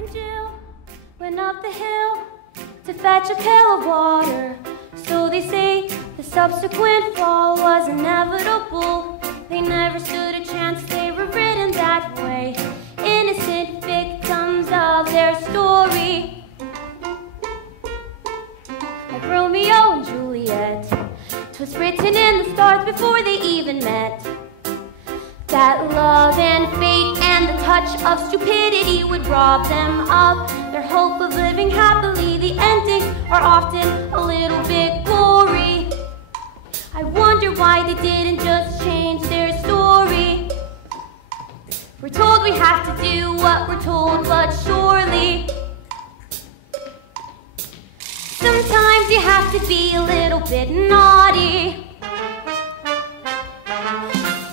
and Jill went up the hill to fetch a pail of water. So they say the subsequent fall was inevitable. They never stood a chance, they were written that way. Innocent victims of their story. Like Romeo and Juliet, 'twas written in the stars before they even met. That love and fate and the touch of stupidity would rob them of their hope of living happily. The endings are often a little bit gory. I wonder why they didn't just change their story. We're told we have to do what we're told, but surely sometimes you have to be a little bit naughty.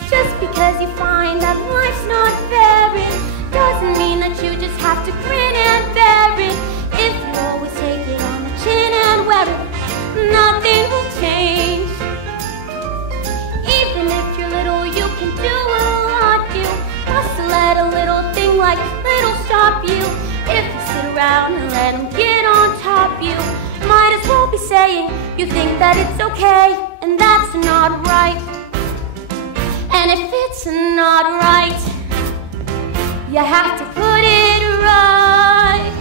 Just because you find that life's not fair, it doesn't mean that you just have to grin and bear it. If you always take it on the chin and wear it, nothing will change. Even if you're little, you can do a lot. You must let a little thing like little stop you. If you sit around and let them get on top you, might as well be saying you think that it's okay, and that's not right. And if it's not right, you have to put it right.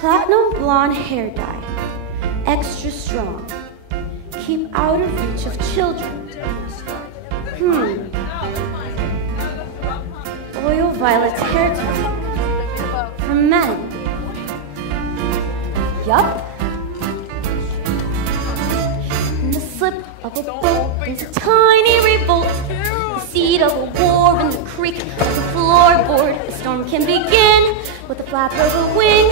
Platinum blonde hair dye, extra strong. Keep out of reach of children. Oil violet hair tie for men. Yup. In the slip of a boat, there's a tiny revolt. The seed of a war in the creak of the floorboard. The storm can begin with the flap of a wing.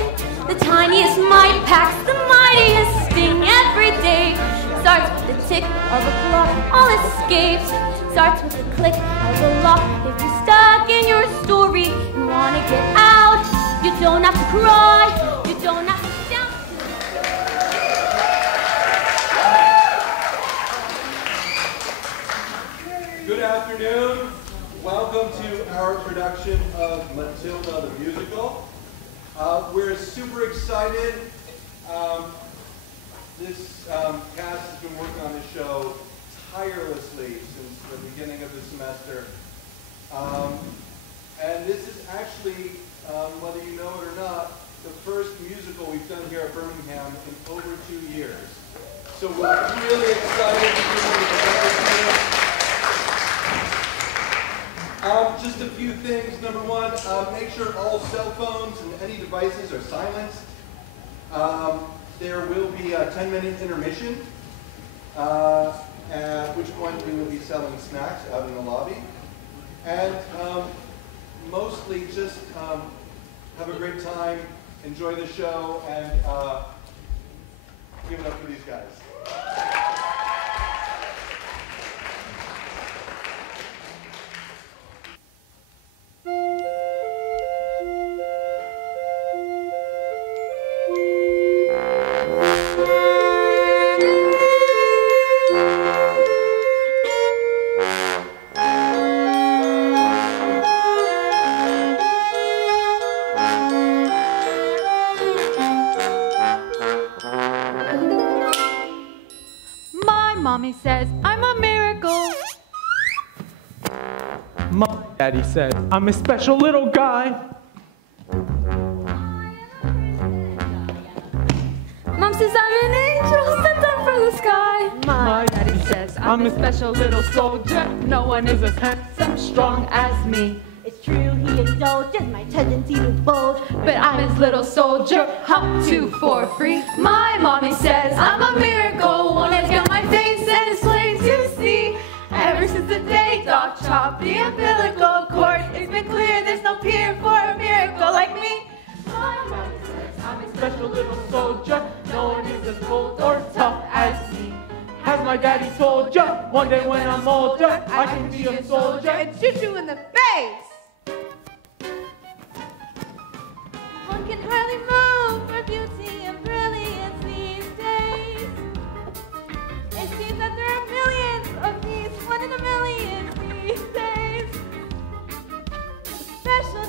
The tiniest mite packs the mightiest sting every day. Starts with the tick of a clock, all escapes. Starts with the click of a lock. If you're stuck in your story and wanna get out, you don't have to cry, you don't have to shout. Good afternoon. Welcome to our production of Matilda the musical. We're super excited. This cast has been working on the show tirelessly since the beginning of the semester. And this is actually, whether you know it or not, the first musical we've done here at Birmingham in over 2 years. So we're really excited to be able to present it. Just a few things. Number one, make sure all cell phones and any devices are silenced. There will be a 10-minute intermission, at which point we will be selling snacks out in the lobby. And mostly just have a great time, enjoy the show, and give it up for these guys. Mommy says I'm a miracle. My daddy says I'm a special little guy. Mom says I'm an angel sent down from the sky. My daddy says I'm a special little soldier. No one is as handsome, strong as me. It's true, he indulges my tendency to bulge, But I'm his little soldier, up to for free. My mommy says I'm a miracle. One has got my face and it's plain to see. Ever since the day Doc chopped the umbilical cord, it's been clear there's no peer for a miracle like me. My mommy says I'm a special little soldier. No one is as bold or tough as me. Has my daddy told ya? One day when I'm older, I can be a soldier and shoot you in the face. one can hardly move for beauty and brilliance these days. It seems that there are millions of these, one in a million these days. Special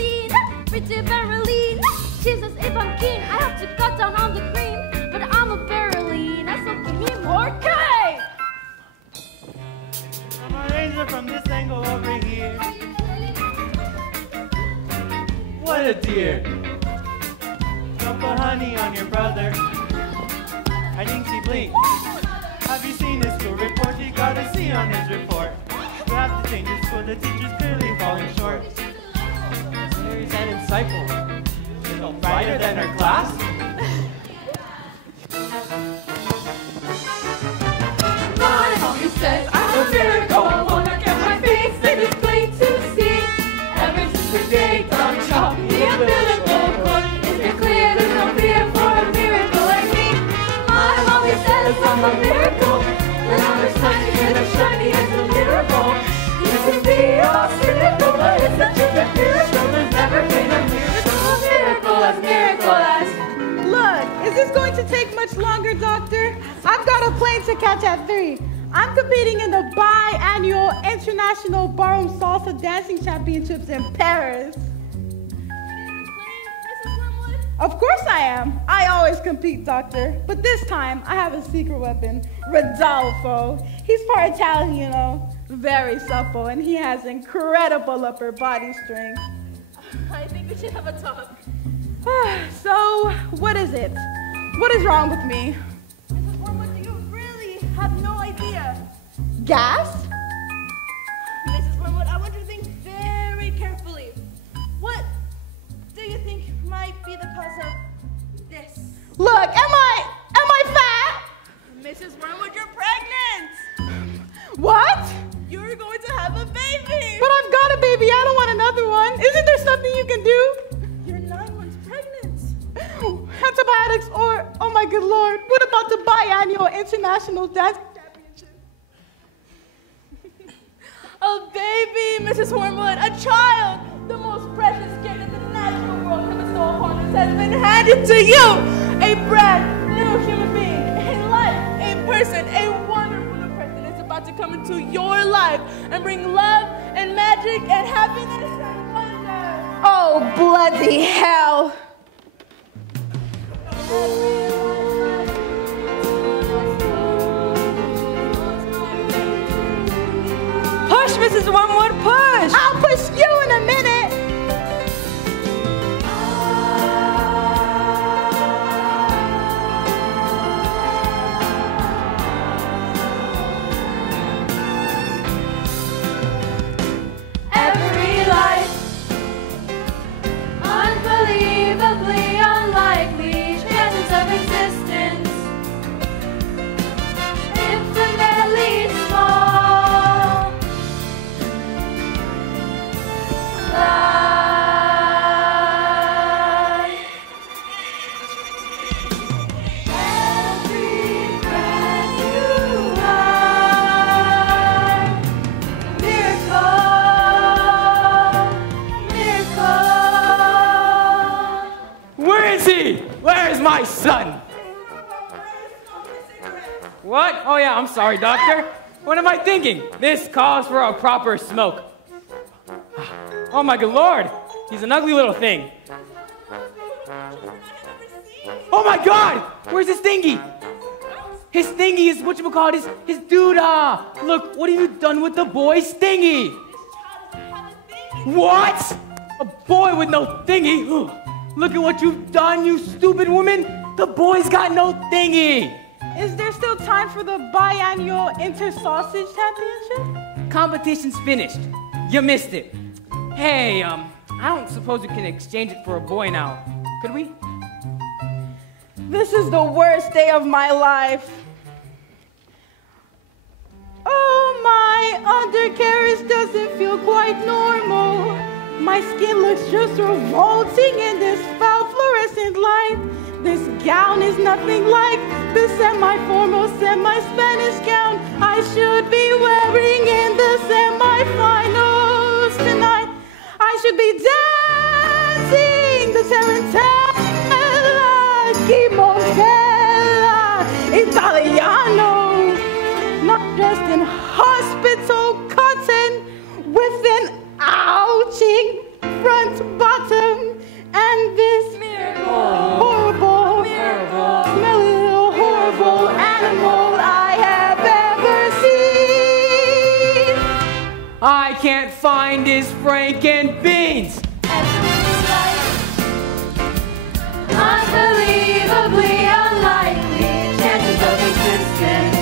scene. Pretty Berylina. Jesus, if I'm keen, I have to cut down on the cream. But I'm a Berylina, so give me more cake. I'm a razor from this angle over here. What a dear. Drop a honey on your brother. I think he blinked. Have you seen his school report? He got a C on his report. We have to change his school, the teacher's clearly falling short. Serious and insightful. No brighter than her class. My mommy says I'm a miracle. When I get my face, it is plain to see. Ever since the day Doc chopped the umbilical cord, it's been clear there's no fear for a miracle like me. My mommy says I'm a miracle. When I'm as tiny and as shiny as a miracle. You can be all cynical, but it's such a good miracle. There's never been a miracle as miracle as. Look, is this going to take much longer, Doctor? I've got a plane to catch at 3. I'm competing in the biannual International Ballroom Salsa Dancing Championships in Paris. Of course I am. I always compete, Doctor. But this time, I have a secret weapon, Rodolfo. He's part Italian, you know, very supple, and he has incredible upper body strength. I think we should have a talk. So, what is it? What is wrong with me? Mrs. Wormwood, do you really have no idea? Gas? Mrs. Wormwood, I want you to think very carefully. What do you think might be the cause of this? Look, am I fat? Mrs. Wormwood, you're pregnant! What? You're going to have a baby! But I've got a baby, I don't want another one. Isn't there something you can do? You're 9 months pregnant. Antibiotics or, oh my good Lord, what about the biannual International Dancing Championship? A baby, Mrs. Wormwood, a child! The most precious gift that the natural world can bestow upon us has been handed to you! A brand new human being, a life, a person, a wonderful new person is about to come into your life and bring love and magic and happiness and wonder! Oh, bloody hell! Push, Mrs. Wormwood, push! I'll push you in a minute! Every life, unbelievably unlikely, chances of existence, infinitely small. Life. Every breath you are, miracle. Where is he? Where is my son? What? Oh yeah, I'm sorry, doctor. What am I thinking? This calls for a proper smoke. Oh my good Lord, he's an ugly little thing. Oh my God, where's his thingy? His thingy is whatchamacallit, his doodah. Look, what have you done with the boy's thingy? What? A boy with no thingy? Look at what you've done, you stupid woman. The boy's got no thingy. Is there still time for the biannual Inter-Sausage Championship? Competition's finished. You missed it. Hey, I don't suppose we can exchange it for a boy now, could we? This is the worst day of my life. Oh, my undercarriage doesn't feel quite normal. My skin looks just revolting in this foul fluorescent light. This gown is nothing like the semi-formal, semi-Spanish gown I should be wearing in the semi-finals tonight. I should be dancing the tarantella, chimotella, Italiano, not dressed in hospital cotton with an ouching front box mind is Franken beans. Unbelievably unlikely chances of existence.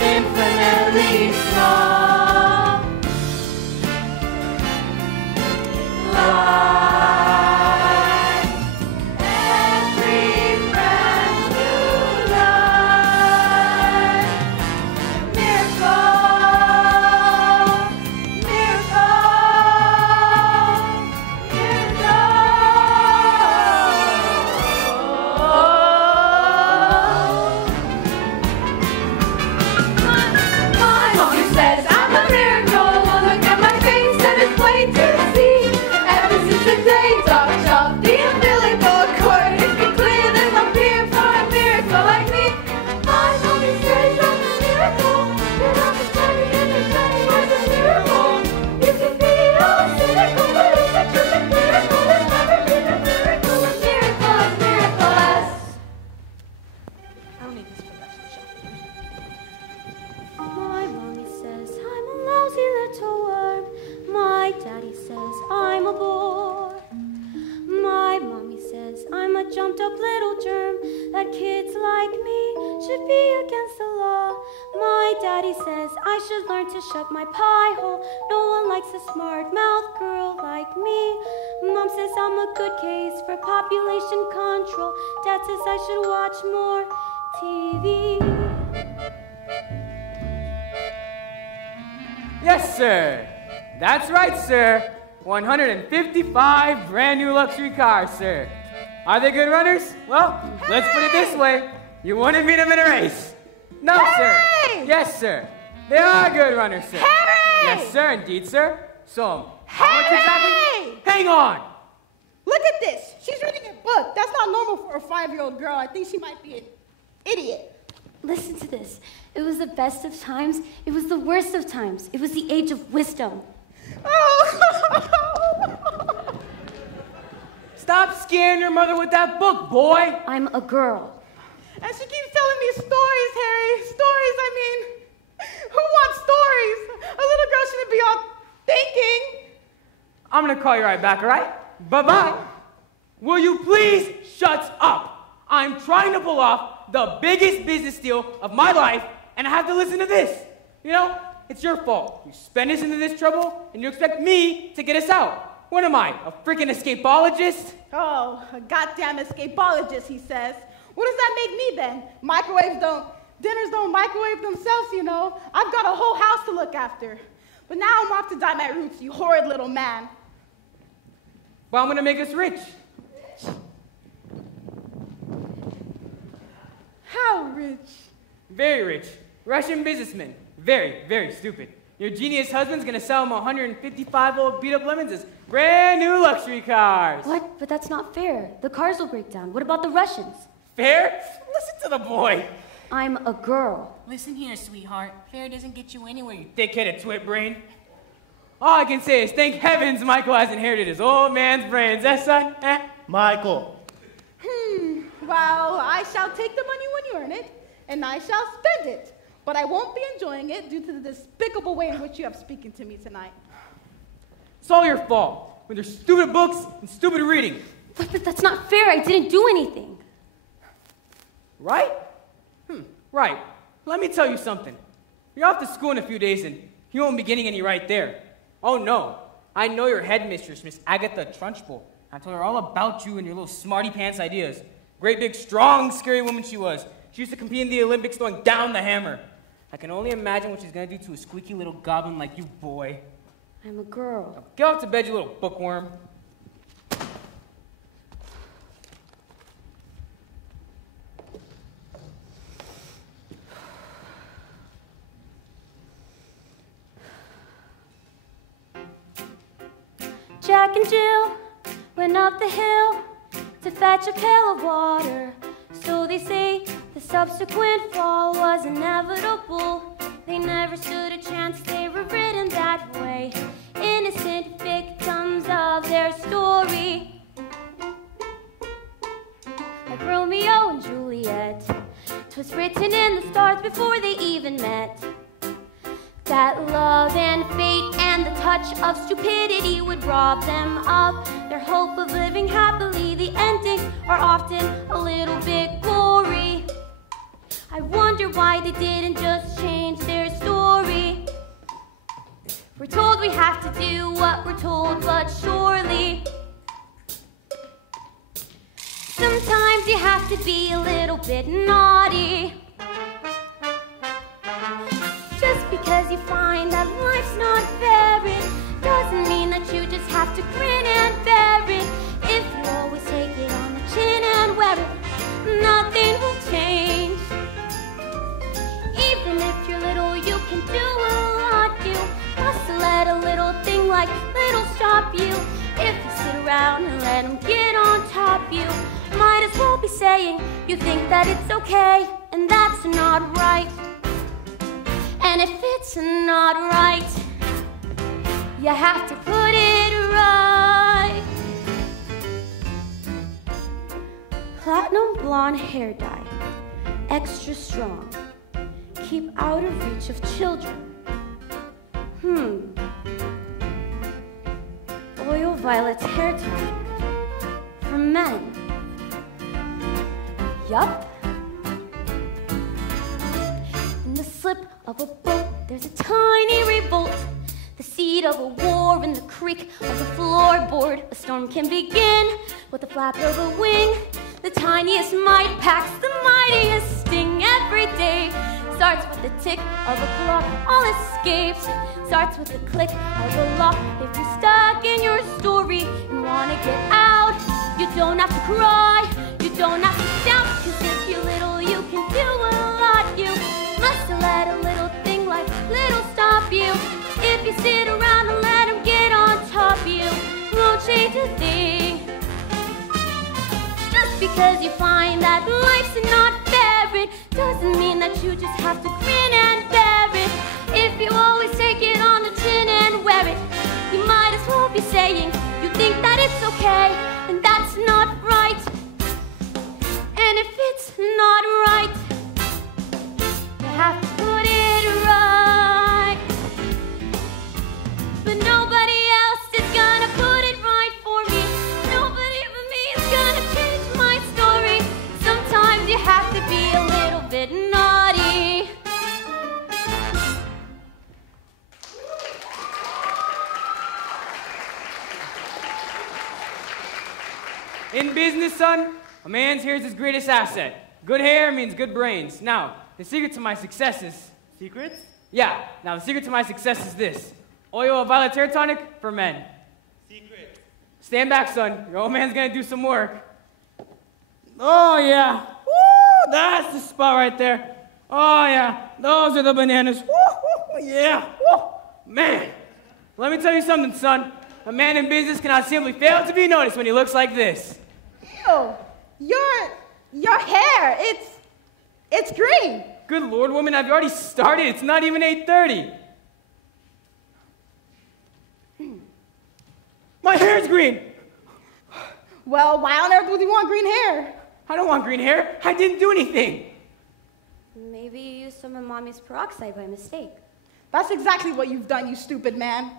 Infinitely small. Like every friend you love. Miracle, My mommy says I'm a miracle. Look at my face and it's plain to see. Ever since the day Doc chopped the umbilical cord, it's been clear there's no fear for a miracle like me. My mommy says I'm a miracle. You're not the study and your study was a miracle. You can be all cynical, but it's such a big miracle. There's never been a miracle, a miracle, a miracle-less. I don't need this production show. My mommy says I'm a lousy little worm. My daddy says I'm a bore. My mommy says I'm a jumped up little germ, that kids like me should be against the law. My daddy says I should learn to shut my pie hole. No one likes a smart mouth girl like me. Mom says I'm a good case for population control. Dad says I should watch more TV. Yes, sir. That's right, sir. 155 brand new luxury cars, sir. Are they good runners? Well, let's put it this way. You want to beat them in a race? No, sir. Yes, sir. They are good runners, sir. Yes, sir, indeed, sir. So, how much exactly? Hang on. Look at this. She's reading a book. That's not normal for a 5-year-old girl. I think she might be an idiot. Listen to this. It was the best of times. It was the worst of times. It was the age of wisdom. Oh. Stop scaring your mother with that book, boy. I'm a girl. And she keeps telling me stories, Harry. Stories, I mean, who wants stories? A little girl shouldn't be all thinking. I'm going to call you right back, all right? Bye-bye. Will you please shut up? I'm trying to pull off the biggest business deal of my life, and I have to listen to this. You know, it's your fault. You spend us into this trouble, and you expect me to get us out. What am I, a freaking escapologist? Oh, a goddamn escapologist, he says. What does that make me then? Dinners don't microwave themselves, you know. I've got a whole house to look after. But now I'm off to dye my roots, you horrid little man. Well, I'm going to make us rich. How rich? Very rich. Russian businessman. Very, very stupid. Your genius husband's going to sell him 155 old beat-up lemons as brand new luxury cars. What? But that's not fair. The cars will break down. What about the Russians? Fair? Listen to the boy. I'm a girl. Listen here, sweetheart. Fair doesn't get you anywhere, you Thick-headed twit brain. All I can say is thank heavens Michael has inherited his old man's brains. Eh, son? Eh? Michael. Well, I shall take the money when you earn it, and I shall spend it. But I won't be enjoying it due to the despicable way in which you have speaking to me tonight. It's all your fault. With your stupid books and stupid reading. But that's not fair. I didn't do anything. Right? Right. Let me tell you something. You're off to school in a few days and you won't be getting any right there. Oh no. I know your headmistress, Miss Agatha Trunchbull. I told her all about you and your little smarty pants ideas. Great big, strong, scary woman she was. She used to compete in the Olympics throwing down the hammer. I can only imagine what she's gonna do to a squeaky little goblin like you, boy. I'm a girl. Now, get off to bed, you little bookworm. Jack and Jill went up the hill to fetch a pail of water. So they say the subsequent fall was inevitable. They never stood a chance, they were written that way. Innocent victims of their story. Like Romeo and Juliet. 'Twas written in the stars before they even met. that love and fate and the touch of stupidity would rob them of their hope of living happily. The endings are often a little bit gory. I wonder why they didn't just change their story. We're told we have to do what we're told, but surely sometimes you have to be a little bit naughty. Just because you find that life's not fair, it doesn't mean that you just have to grin and bear it. If you always take it on the chin and wear it, nothing will change. Even if you're little, you can do a lot. You must let a little thing like little stop you. If you sit around and let them get on top you, might as well be saying you think that it's okay, and that's not right. And if it's not right, you have to put it right. Platinum blonde hair dye, extra strong, keep out of reach of children. Oil violet hair tonic for men. Yup. In the slip of a boat, there's a tiny revolt. The seed of a war in the creak of the floorboard. A storm can begin with the flap of a wing. The tiniest mite packs the mightiest sting every day. Starts with the tick of a clock, all escapes. Starts with the click of a lock. If you're stuck in your story and wanna get out, you don't have to cry, you don't have to shout. Cause if you're little, you can do a lot. You must let a little thing like little stop you. If you sit around and let them get on top you, won't change a thing. Just because you find that life's not fair, it doesn't mean that you just have to grin and bear it. If you always take it on the chin and wear it, you might as well be saying you think that it's okay, and that's not right. And if it's not right, you have to put it right. But nobody else is gonna put it right for me. Nobody but me is gonna change my story. Sometimes you have to be a little bit naughty. In business, son, a man's hair is his greatest asset. Good hair means good brains. Now, the secret to my success is... Secrets? Yeah, now the secret to my success is this. Oil of violet hair tonic for men. Secret. Stand back, son. Your old man's gonna do some work. Oh, yeah. Woo, that's the spot right there. Oh, yeah. Those are the bananas. Woo, yeah. Woo. Man, let me tell you something, son. A man in business cannot simply fail to be noticed when he looks like this. Ew, your hair, it's green. Good Lord, woman, have you already started? It's not even 8:30. My hair's green. Well, why on earth would you want green hair? I don't want green hair. I didn't do anything. Maybe you used some of Mommy's peroxide by mistake. That's exactly what you've done, you stupid man.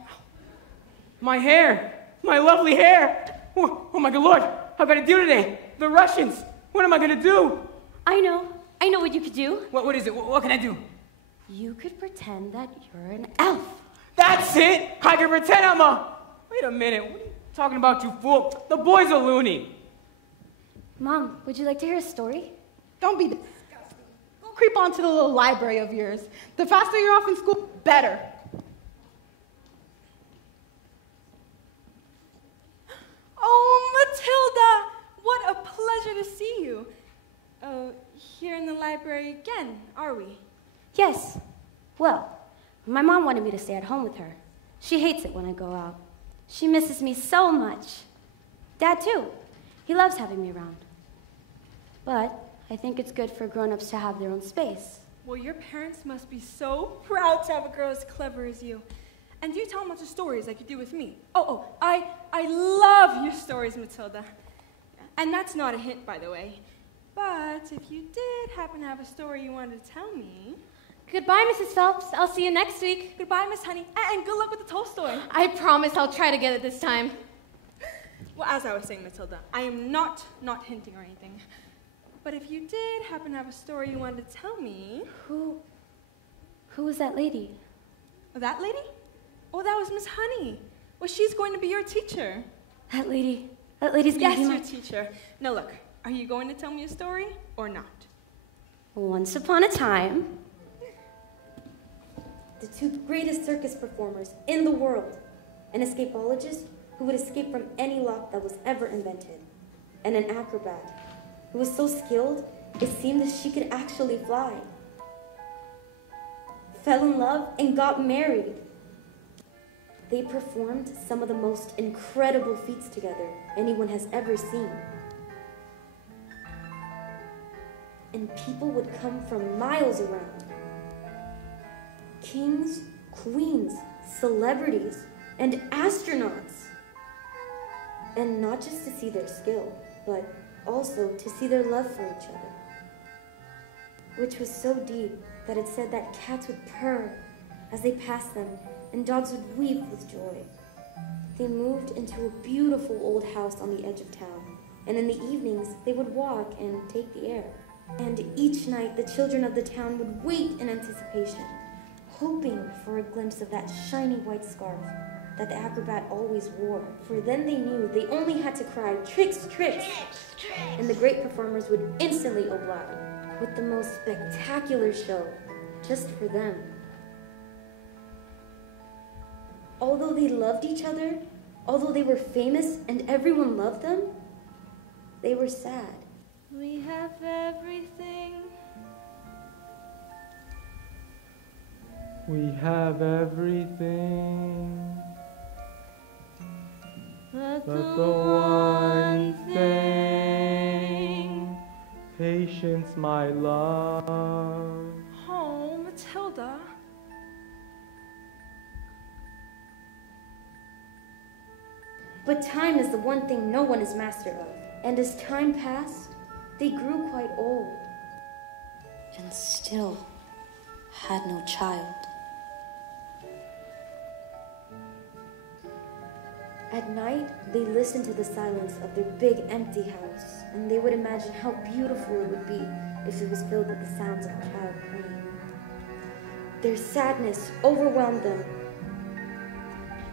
My hair. My lovely hair. Oh my good Lord. How can I do today? The Russians. What am I going to do? I know what you could do. What is it? What can I do? You could pretend that you're an elf. That's it. I can pretend I'm a... Wait a minute. What are you talking about, you fool? The boy's a loony. Mom, would you like to hear a story? Don't be disgusting. Go creep onto the little library of yours. The faster you're off in school, better. Oh, Matilda! What a pleasure to see you. Oh, here in the library again, are we? Yes. Well, my mom wanted me to stay at home with her. She hates it when I go out. She misses me so much. Dad, too. He loves having me around. But I think it's good for grown-ups to have their own space. Well, your parents must be so proud to have a girl as clever as you. And you tell them lots of stories like you do with me. I love your stories, Matilda. And that's not a hint, by the way. But if you did happen to have a story you wanted to tell me... Goodbye, Mrs. Phelps. I'll see you next week. Goodbye, Miss Honey, and good luck with the Tolstoy. I promise I'll try to get it this time. Well, as I was saying, Matilda, I am not hinting or anything. But if you did happen to have a story you wanted to tell me... Who was that lady? That lady? Oh, that was Miss Honey. Well, she's going to be your teacher. That lady's going to be Yes, your teacher. Now look, are you going to tell me a story or not? Once upon a time, the two greatest circus performers in the world, an escapologist who would escape from any lock that was ever invented, and an acrobat who was so skilled it seemed that she could actually fly, fell in love and got married. They performed some of the most incredible feats together anyone has ever seen. And people would come from miles around. Kings, queens, celebrities, and astronauts. And not just to see their skill, but also to see their love for each other. Which was so deep that it said that cats would purr as they passed them, and dogs would weep with joy. They moved into a beautiful old house on the edge of town, and in the evenings they would walk and take the air. And each night the children of the town would wait in anticipation, hoping for a glimpse of that shiny white scarf that the acrobat always wore. For then they knew they only had to cry, "Tricks, tricks!" And the great performers would instantly oblige with the most spectacular show just for them. Although they loved each other, although they were famous and everyone loved them, they were sad. We have everything. We have everything, But but the one thing, patience, my love. Oh, Matilda. But time is the one thing no one is master of. And as time passed, they grew quite old. And still had no child. At night, they listened to the silence of their big empty house, and they would imagine how beautiful it would be if it was filled with the sounds of a child playing. Their sadness overwhelmed them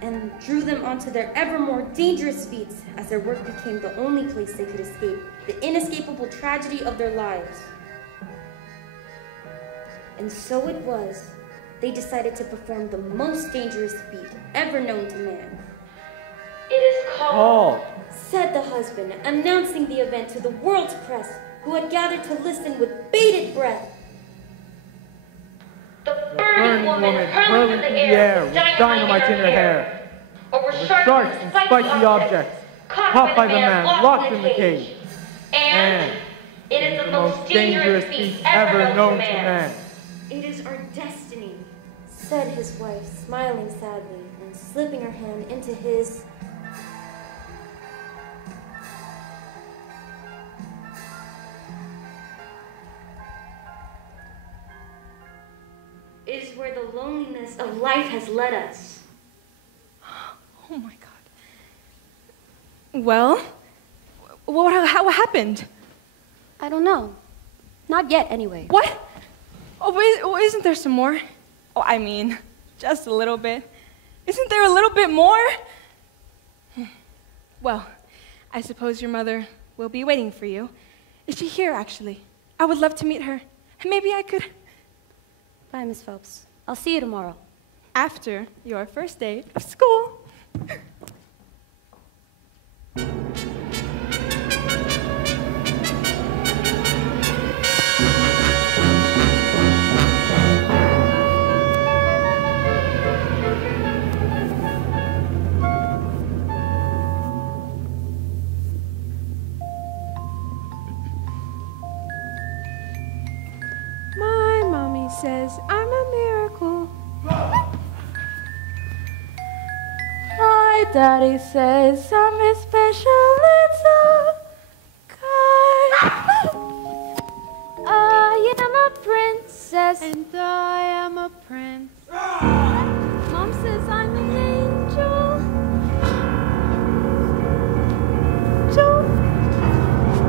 and drew them onto their ever more dangerous feats as their work became the only place they could escape the inescapable tragedy of their lives. And so it was, they decided to perform the most dangerous feat ever known to man. "It is called," said the husband, announcing the event to the world's press, who had gathered to listen with bated breath. "The burning woman hurled in the air with dynamite in her hair, over sharp and spiky objects, caught by the man locked in the cage. And it is the most dangerous feat ever known to man. It is our destiny," said his wife, smiling sadly and slipping her hand into his. Is where the loneliness of life has led us. Oh my God. Well, what happened? I don't know. Not yet, anyway. What? Oh, but isn't there some more? Oh, I mean, just a little bit. Isn't there a little bit more? Well, I suppose your mother will be waiting for you. Is she here, actually? I would love to meet her. And maybe I could... Bye, Miss Phelps. I'll see you tomorrow. After your first day of school. My mommy says I'm a miracle. My daddy says I'm a special little guy. I am a princess princess. And I am a prince. Mom says I'm an angel.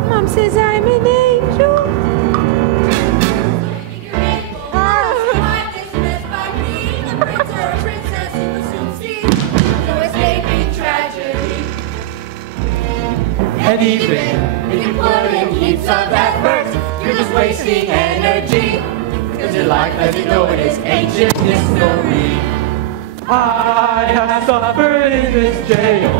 Mom says I'm an angel. And even if you put in heaps of effort, you're just wasting energy. Cause your life as you know it is ancient history. I have suffered in this jail.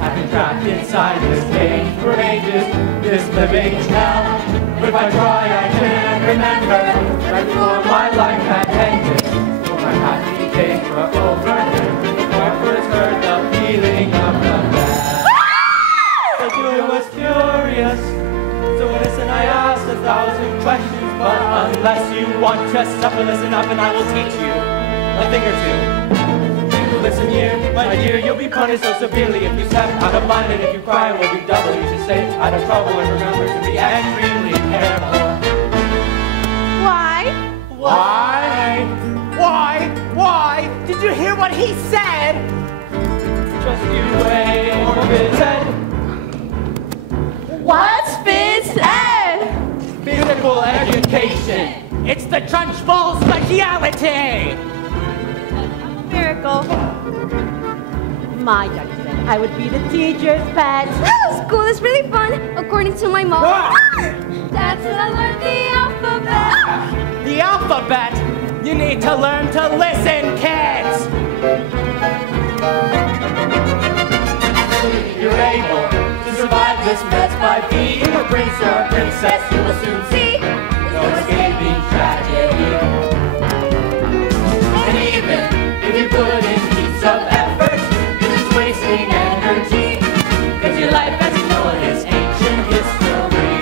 I've been trapped inside this cage for ages, this living hell. But if I try, I can't remember right before my life had ended. For my happy days were over. When I first heard the feeling of the bell. I was curious, so listen, I asked 1,000 questions, but unless you want to suffer, listen up and I will teach you a thing or two. You listen here, my dear, you'll be punished so severely if you step out of line, and if you cry, it will be double. You should stay out of trouble and remember to be extremely careful. Why? Why? Did you hear what he said? Just you wait for his head. What's phys ed? Physical education. It's the Trunchbull speciality. Miracle. My daddy said I would be the teacher's pet. School is really fun, according to my mom. That's when I learned the alphabet. The alphabet? You need to learn to listen, kids. You're able to survive this mess by being a prince or a princess. You will soon see no escaping tragedy. And even if you put in heaps of effort, you're just wasting energy. Cause your life as you know it is ancient history.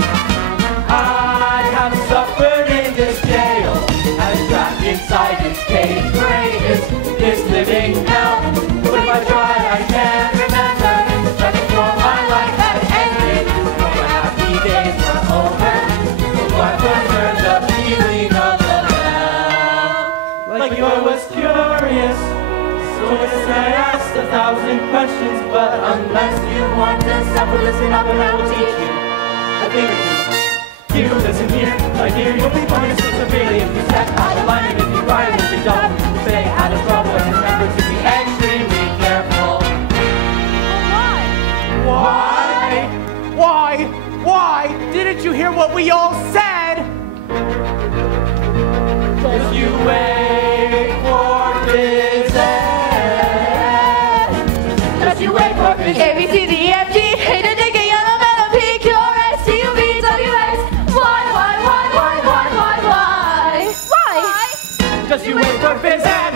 I have suffered in this jail. I'm trapped inside this cage for ages, this living hell. But if I try, I can't remember that before my life had ended, my happy days were over. Before I first heard the feeling of the bell. Like you, I was curious, so listen, I asked 1,000 questions, but unless you want to suffer, listen up and I will teach you a thing or two. You listen here, my dear, you'll be punished so severely if you step out of line, and if you cry, it will be double. Stay out of trouble and remember to be extremely careful. Why? Didn't you hear what we all said? Just you wait for phys ed. Just you wait for phys ed. A, B, C, D, E, F, G, H, I, J, K, L, M, N, O, P, Q, R, S, T, U, V, W, X, Y. Just you wait for phys ed.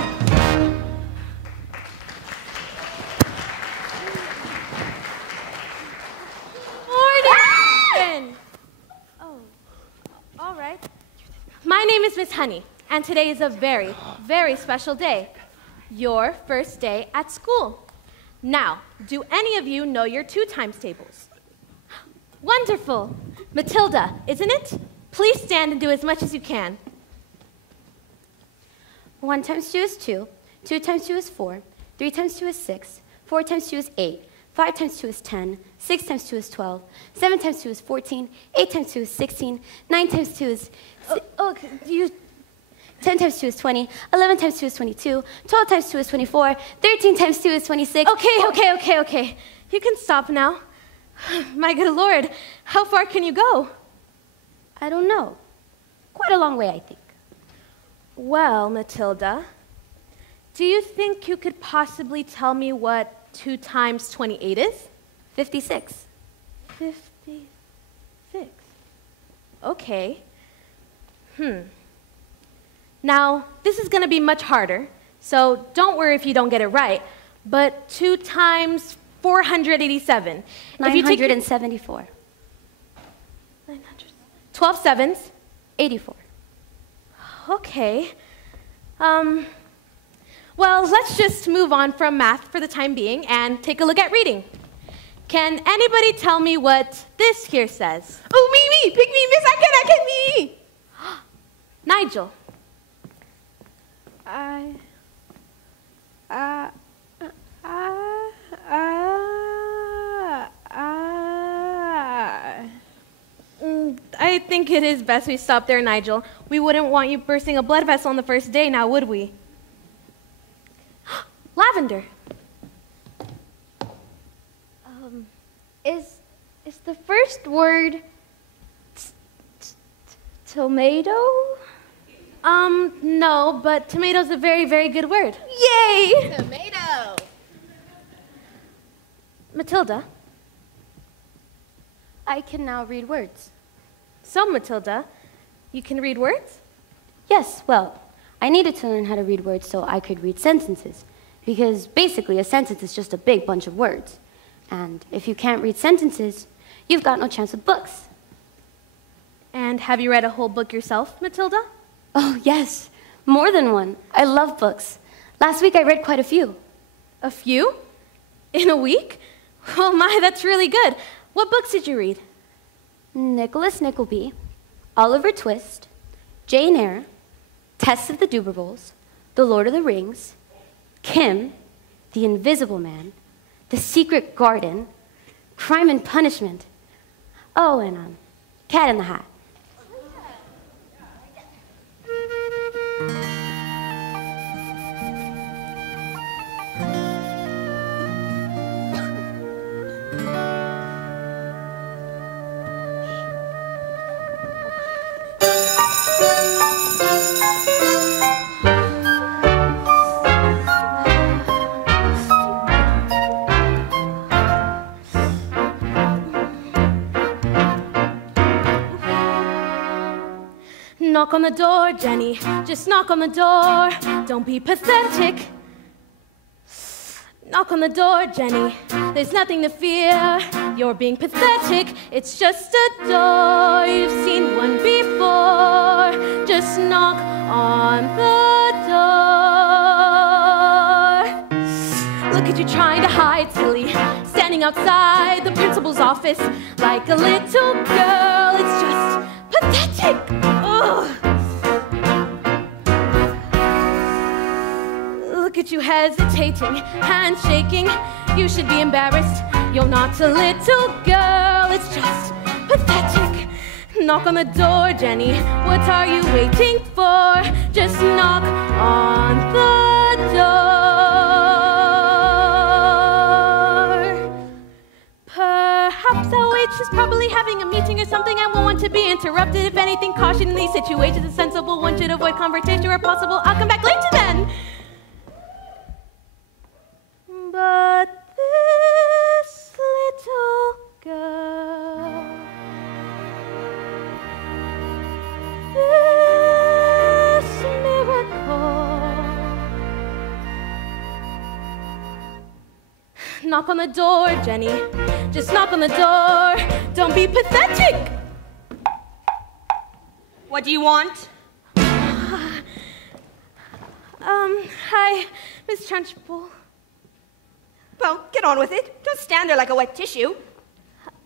Morning! Oh, all right. My name is Miss Honey, and today is a very, very special day. Your first day at school. Now, do any of you know your 2 times tables? Wonderful. Matilda, isn't it? Please stand and do as much as you can. 1 times 2 is 2. 2 times 2 is 4. 3 times 2 is 6. 4 times 2 is 8. 5 times 2 is 10. 6 times 2 is 12. 7 times 2 is 14. 8 times 2 is 16. 9 times 2 is... 10 times 2 is 20. 11 times 2 is 22. 12 times 2 is 24. 13 times 2 is 26. Okay. You can stop now. My good Lord, how far can you go? I don't know. Quite a long way, I think. Well, Matilda, do you think you could possibly tell me what 2 times 28 is? 56. 56. Okay. Now, this is going to be much harder, so don't worry if you don't get it right. But 2 times 487. 974. 12 sevens. 84. Okay. Well, let's just move on from math for the time being and take a look at reading. Can anybody tell me what this here says? Oh, me, pick me, miss, I can, me. Nigel. I think it is best we stop there, Nigel. We wouldn't want you bursting a blood vessel on the first day, now would we? Lavender. Is the first word tomato? No, but tomato's a very, very good word. Yay! Tomato. Matilda. I can now read words. So, Matilda, you can read words? Yes, well, I needed to learn how to read words so I could read sentences. Because basically, a sentence is just a big bunch of words. And if you can't read sentences, you've got no chance with books. And have you read a whole book yourself, Matilda? Oh, yes. More than one. I love books. Last week I read quite a few. A few? In a week? Oh my, that's really good. What books did you read? Nicholas Nickleby, Oliver Twist, Jane Eyre, Test of the Dubervilles, The Lord of the Rings, Kim, The Invisible Man, The Secret Garden, Crime and Punishment. Oh, and Cat in the Hat. Knock on the door, Jenny. Just knock on the door. Don't be pathetic. Knock on the door, Jenny. There's nothing to fear. You're being pathetic. It's just a door. You've seen one before. Just knock on the door. Look at you trying to hide, silly. Standing outside the principal's office like a little girl. It's just pathetic. Ugh. Look at you hesitating, hands shaking. You should be embarrassed. You're not a little girl. It's just pathetic. Knock on the door, Jenny. What are you waiting for? Just knock on the door. Perhaps our wait. She's probably having a meeting or something and won't want to be interrupted. If anything, caution in these situations is sensible. One should avoid confrontation where possible. I'll come back later then. But this little girl, this miracle. Knock on the door, Jenny. Just knock on the door. Don't be pathetic. What do you want? Hi, Miss Trunchbull. Well, get on with it. Don't stand there like a wet tissue.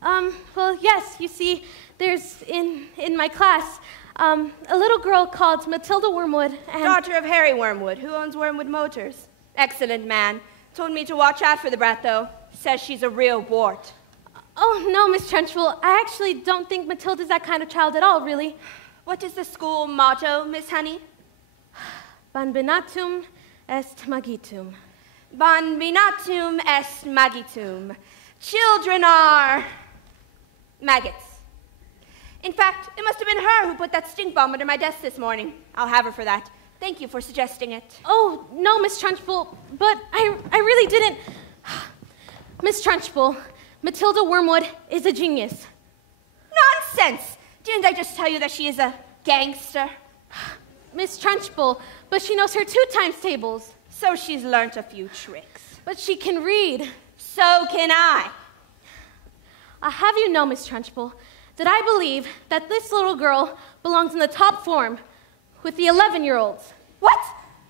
Well, yes, you see, there's, in my class, a little girl called Matilda Wormwood, and... Daughter of Harry Wormwood, who owns Wormwood Motors. Excellent man. Told me to watch out for the brat, though. Says she's a real wart. Oh, no, Miss Trunchbull, I actually don't think Matilda's that kind of child at all, really. What is the school motto, Miss Honey? Bambinatum est magitum. Bambinatum est magitum. Children are maggots. In fact, it must have been her who put that stink bomb under my desk this morning. I'll have her for that. Thank you for suggesting it. Oh, no, Miss Trunchbull, but I really didn't... Miss Trunchbull, Matilda Wormwood is a genius. Nonsense! Didn't I just tell you that she is a gangster? Miss Trunchbull, but she knows her 2 times tables. So she's learnt a few tricks. But she can read. So can I. I'll have you know, Miss Trunchbull, that I believe that this little girl belongs in the top form with the 11-year-olds. What?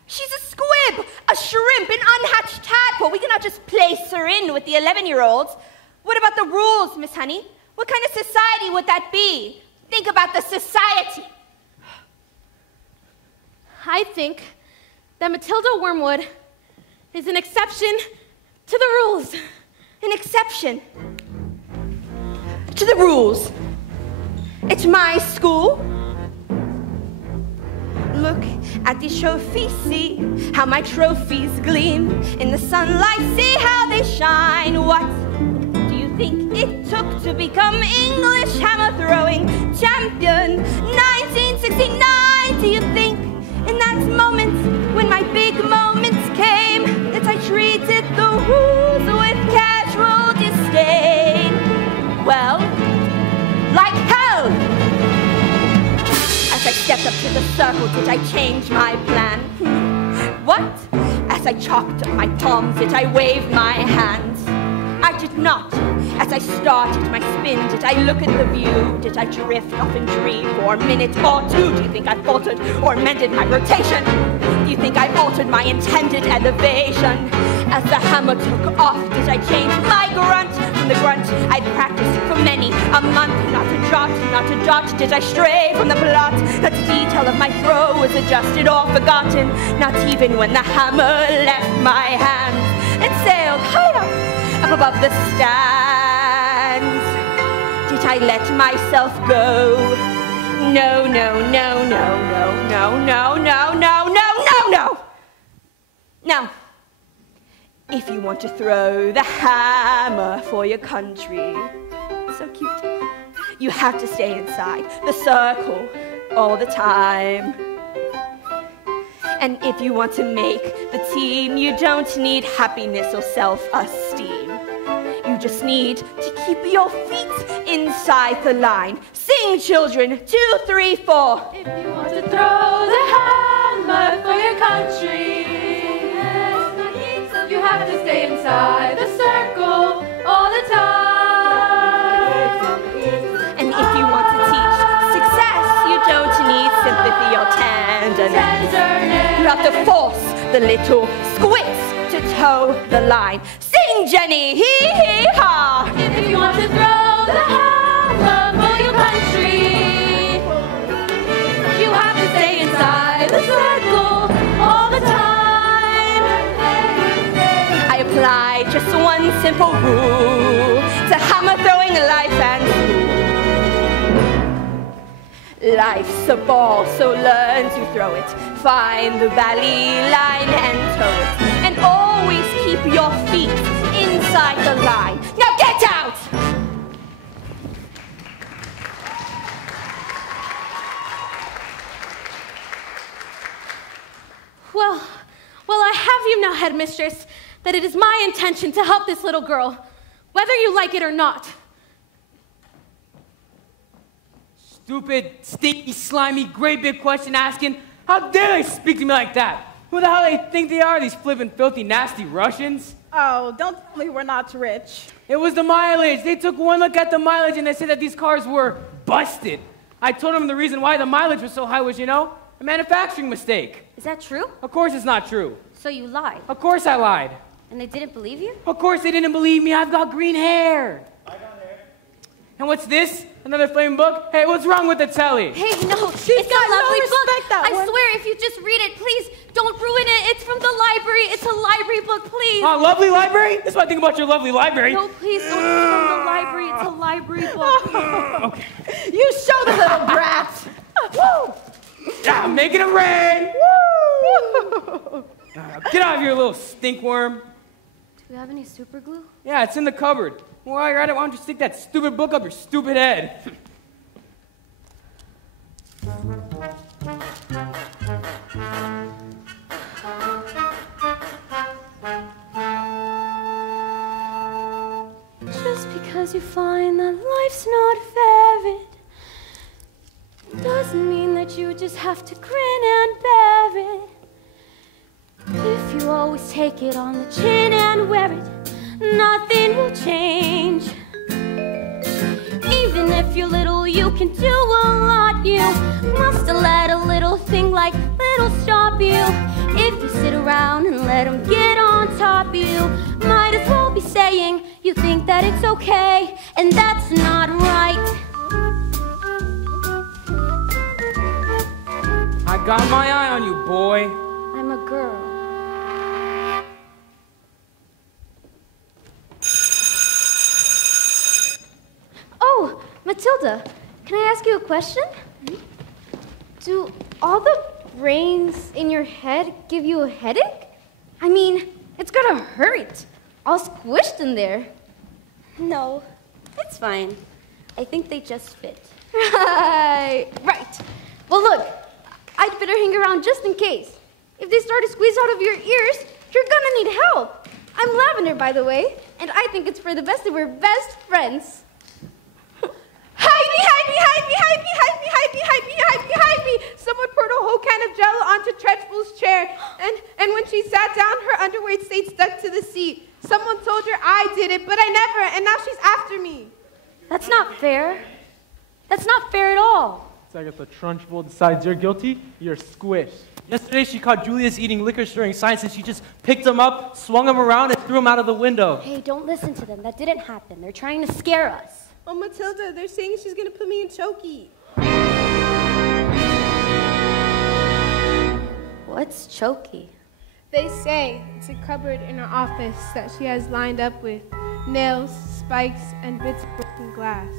She's a squib, a shrimp, an unhatched tadpole. We cannot just place her in with the 11-year-olds. What about the rules, Miss Honey? What kind of society would that be? Think about the society. I think that Matilda Wormwood is an exception to the rules. An exception to the rules. It's my school. Look at these trophies, see how my trophies gleam in the sunlight, see how they shine. What do you think it took to become English hammer throwing champion 1969? Do you think in that moment when my big moments came that I treated the rules with casual disdain? Well, like hell! As I stepped up to the circle, did I change my plan? What? As I chalked up my palms, did I wave my hands? I did not. As I started my spin, did I look at the view? Did I drift off and dream for a minute or two? Do you think I faltered or mended my rotation? Do you think I altered my intended elevation? As the hammer took off, did I change my grunt from the grunt I'd practiced for many a month? Not a jot, not a jot, did I stray from the plot? Not a detail of my throw was adjusted or forgotten. Not even when the hammer left my hands. It sailed high up above the stands. Did I let myself go? No, no, no, no, no, no, no, no, no, no, no, no. Now, if you want to throw the hammer for your country, so cute, you have to stay inside the circle all the time. And if you want to make the team, you don't need happiness or self-esteem. You just need to keep your feet inside the line. Sing, children, 2, 3, 4. If you want to throw the hammer for your country, you have to stay inside the circle all the time. And if you want to teach success, you don't need sympathy or tenderness. You have to force the little squits to toe the line. Sing, Jenny, hee hee ha. If you want to throw the hammer for your country, you have to stay inside the circle all the time. I applied just one simple rule to hammer throwing life and school. Life's a ball, so learn to throw it. Find the valley line and tow it. And always keep your feet inside the line. Now get out! Well, I have you now, headmistress, that it is my intention to help this little girl, whether you like it or not. Stupid, stinky, slimy, great big question asking. How dare they speak to me like that? Who the hell do they think they are, these flippin', filthy, nasty Russians? Oh, don't tell me we're not rich. It was the mileage. They took one look at the mileage and they said that these cars were busted. I told them the reason why the mileage was so high was, a manufacturing mistake. Is that true? Of course it's not true. So you lied? Of course I lied. And they didn't believe you? Of course they didn't believe me. I've got green hair. I got hair. And what's this? Another flame book? Hey, what's wrong with the telly? Hey, no, She's it's got a lovely no book. respect, that I one. swear, if you just read it, please don't ruin it. It's from the library. It's a library book, please. Oh, lovely library? That's what I think about your lovely library. No, please don't. It's from the library. It's a library book. Okay. You show the little brat. Woo! Yeah, I'm making it rain. Woo! Get out of here, little stinkworm. Do we have any super glue? Yeah, it's in the cupboard. While you're at it, why don't you stick that stupid book up your stupid head? Just because you find that life's not fair, it doesn't mean that you just have to grin and bear it. If you always take it on the chin and wear it, nothing will change. Even if you're little, you can do a lot. You must let a little thing like little stop you. If you sit around and let them get on top of you, might as well be saying you think that it's okay, and that's not right. I got my eye on you, boy. I'm a girl. Oh, Matilda, can I ask you a question? Do all the brains in your head give you a headache? I mean, it's gotta hurt. All squished in there. No, it's fine. I think they just fit. Right. Well, look, I'd better hang around just in case. If they start to squeeze out of your ears, you're gonna need help. I'm Lavender, by the way, and I think it's for the best that we're best friends. Hide me! Someone poured a whole can of Jello onto Trenchbull's chair, and when she sat down, her underwear stayed stuck to the seat. Someone told her I did it, but I never, and now she's after me. That's not fair. That's not fair at all. So I guess the Trunchbull decides you're guilty, you're squished. Yesterday she caught Julius eating licorice during science and she just picked him up, swung him around, and threw him out of the window. Hey, don't listen to them. That didn't happen. They're trying to scare us. Oh, Matilda, they're saying she's gonna put me in chokey. What's chokey? They say it's a cupboard in her office that she has lined up with nails, spikes, and bits of broken glass.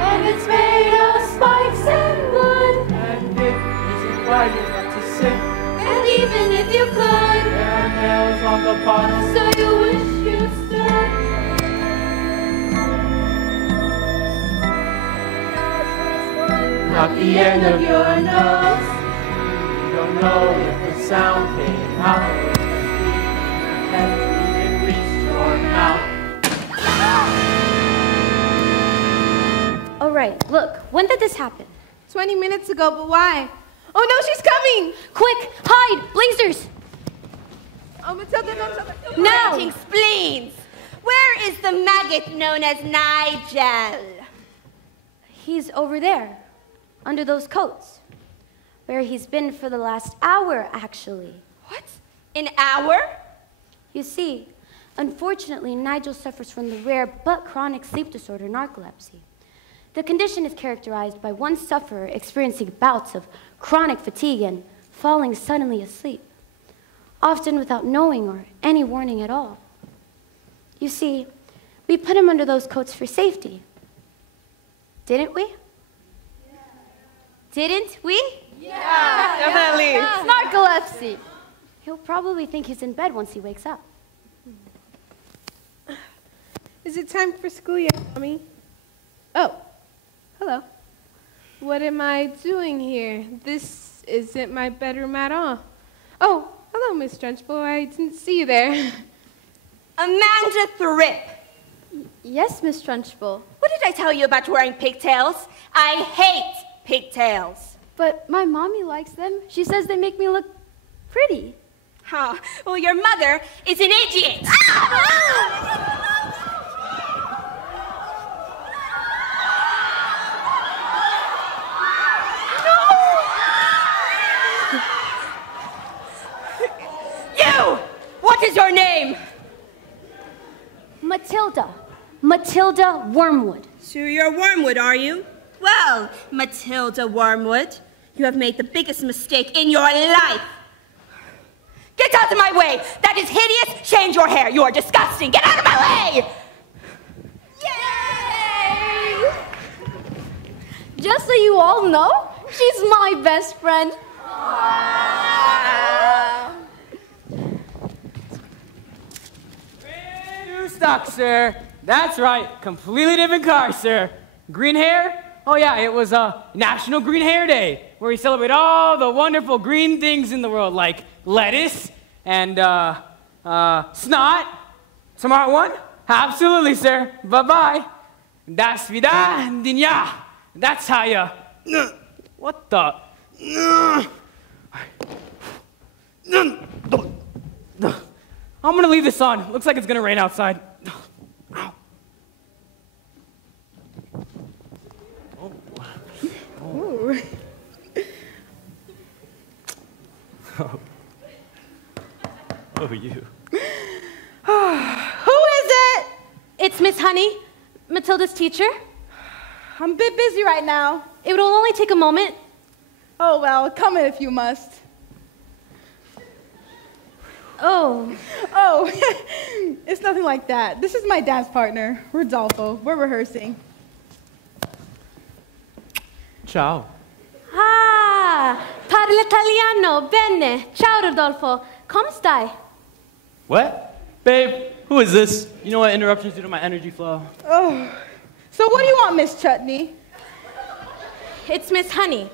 And it's made of spikes and wood. And it isn't wide enough to sit. And even if you could, There are nails on the bottom. so you wish you stood. Not the end of your nose. You don't know if the sound came out. And it reached your mouth. All right, look, when did this happen? 20 minutes ago, but why? Oh no, she's coming! Quick, hide! Blazers! Oh, Matilda, no! Now! Planting spleens! Where is the maggot known as Nigel? He's over there, under those coats, where he's been for the last hour, actually. What? An hour? You see, unfortunately, Nigel suffers from the rare but chronic sleep disorder, narcolepsy. The condition is characterized by one sufferer experiencing bouts of chronic fatigue and falling suddenly asleep, often without knowing or any warning at all. You see, we put him under those coats for safety. Didn't we? Yeah. Didn't we? Yeah, definitely. It's narcolepsy. He'll probably think he's in bed once he wakes up. Is it time for school yet, Mommy? Oh, hello. What am I doing here? This isn't my bedroom at all. Oh, hello, Miss Trunchbull. I didn't see you there. Amanda Thripp. Yes, Miss Trunchbull. What did I tell you about wearing pigtails? I hate pigtails. But my mommy likes them. She says they make me look pretty. Huh. Well, your mother is an idiot. You! What is your name? Matilda. Matilda Wormwood. So you're Wormwood, are you? Well, Matilda Wormwood, you have made the biggest mistake in your life. Get out of my way! That is hideous! Change your hair! You are disgusting! Get out of my way! Yay! Just so you all know, she's my best friend. New stock, sir. That's right. Completely different car, sir. Green hair? Oh, yeah, it was National Green Hair Day, where we celebrate all the wonderful green things in the world, like lettuce and snot. Smart one? Absolutely, sir. Bye-bye. Da svidaniya. That's how you... What the... I'm gonna leave this on. Looks like it's gonna rain outside. Ow. Oh, you. It's Miss Honey, Matilda's teacher. I'm a bit busy right now. It will only take a moment. Oh, well, come in if you must. Oh. Oh, it's nothing like that. This is my dance partner, Rodolfo. We're rehearsing. Ciao. Ah, parla italiano. Bene. Ciao, Rodolfo. Come stai? What? Babe, who is this? You know what? Interruptions due to my energy flow. Oh, so what do you want, Miss Chutney? It's Miss Honey.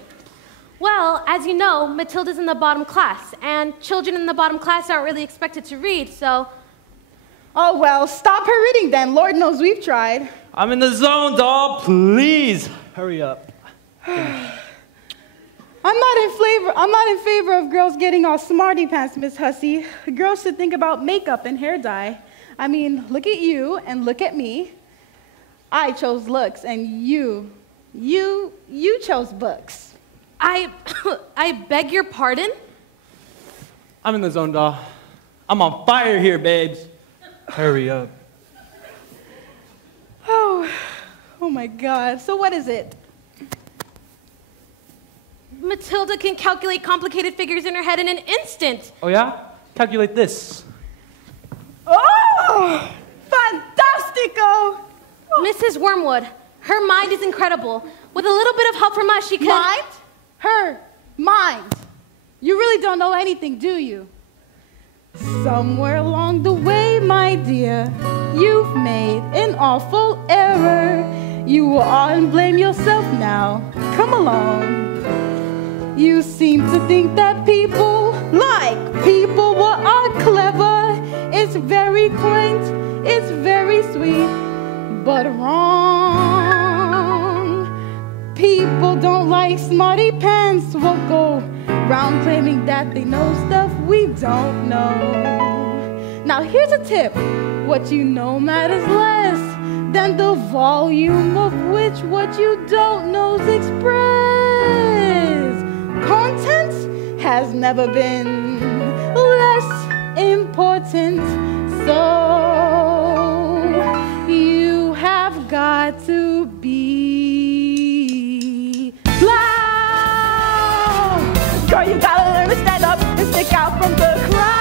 Well, as you know, Matilda's in the bottom class, and children in the bottom class aren't really expected to read, so... Oh, well, stop her reading then. Lord knows we've tried. I'm in the zone, doll. Please, hurry up. I'm not in favor of girls getting all smarty pants, Miss Hussey. Girls should think about makeup and hair dye. I mean, look at you and look at me. I chose looks, and you chose books. I beg your pardon? I'm in the zone, doll. I'm on fire here, babes. Hurry up. Oh my God. So what is it? Matilda can calculate complicated figures in her head in an instant. Oh, yeah? Calculate this. Oh, fantastico! Mrs. Wormwood, her mind is incredible. With a little bit of help from us, she could... Mind? Her mind. You really don't know anything, do you? Somewhere along the way, my dear, you've made an awful error. You will all blame yourself now. Come along. You seem to think that people who are clever. It's very quaint, it's very sweet, but wrong. People don't like smarty pants. We'll go round claiming that they know stuff we don't know. Now here's a tip. What you know matters less than the volume of which what you don't know's express. Content has never been less important. So you have got to be loud. Girl, you gotta learn to stand up and stick out from the crowd.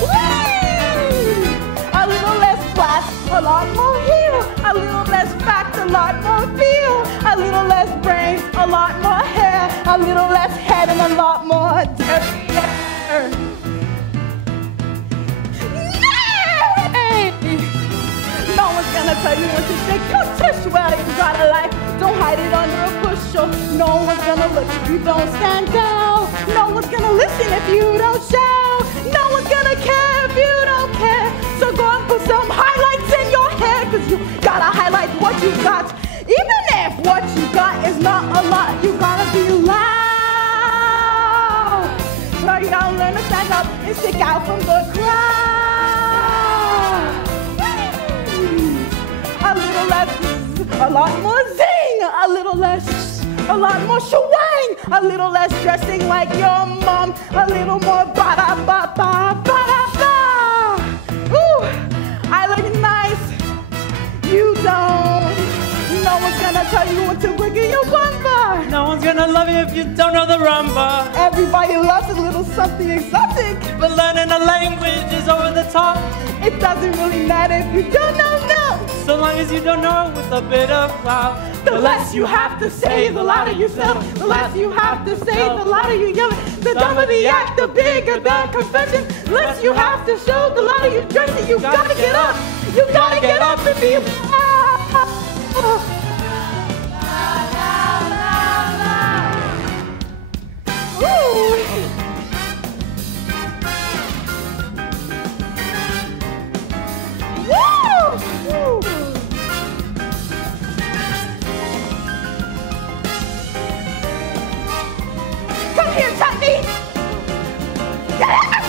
Whee! A little less flash, a lot more heel. A little less fact, a lot more feel. A little less brains, a lot more hair. A little less head and a lot more dirt. No one's gonna tell you when to shake your tush. Well, you got a life, don't hide it under a bushel. No one's gonna look if you don't stand down. No one's gonna listen if you don't shout. No one's gonna care if you don't care. So go and put some highlights in your head, cause you gotta highlight what you got. Even if what you got is not a lot, you gotta be loud. So you gotta learn to stand up and stick out from the crowd. A little less, a lot more zing. A little less, a lot more shwang. A little less dressing like your mom. A little more ba-da-ba-ba-ba-da-ba. Ooh, I look nice. You don't. No one's gonna tell you what to wiggle your bumper. No one's gonna love you if you don't know the rumba. Everybody loves a little something exotic. But learning a language is over the top. It doesn't really matter if you don't know milk. So long as you don't know with a bit of clout. The less you have to say, the louder you sell. The less you have to say, the louder you yell. The dumber the act, the bigger the confession. The less you have to show, the louder you dress it. You gotta get up. You gotta get up and be Ooh. Woo! Come here, Chutney! Yeah!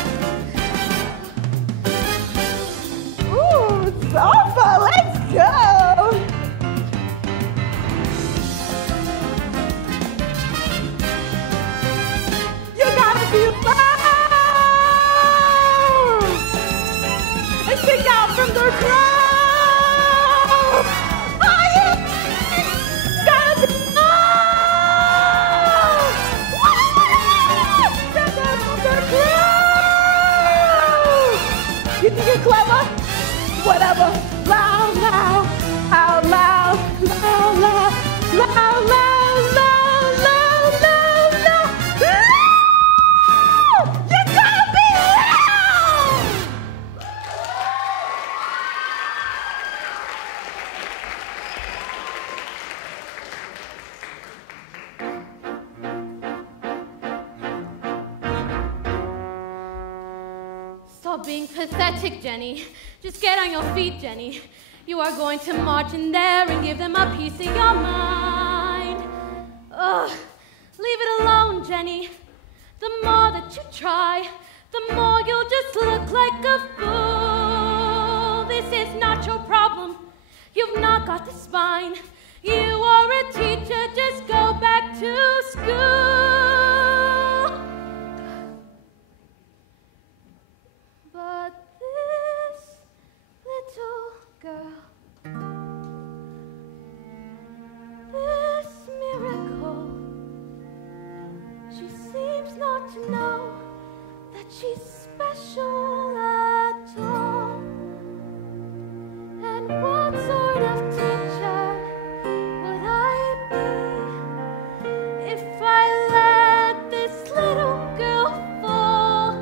Ooh, Sofa, let's go! Loud, loud, loud, loud, loud, loud. Loud! You gotta be loud! Stop being pathetic, Jenny. Just get on your feet, Jenny. You are going to march in there and give them a piece of your mind. Ugh, leave it alone, Jenny. The more that you try, the more you'll just look like a fool. This is not your problem. You've not got the spine. You are a teacher, just go back to school. But this little girl, this miracle, she seems not to know that she's special at all. And what sort of teacher would I be if I let this little girl fall?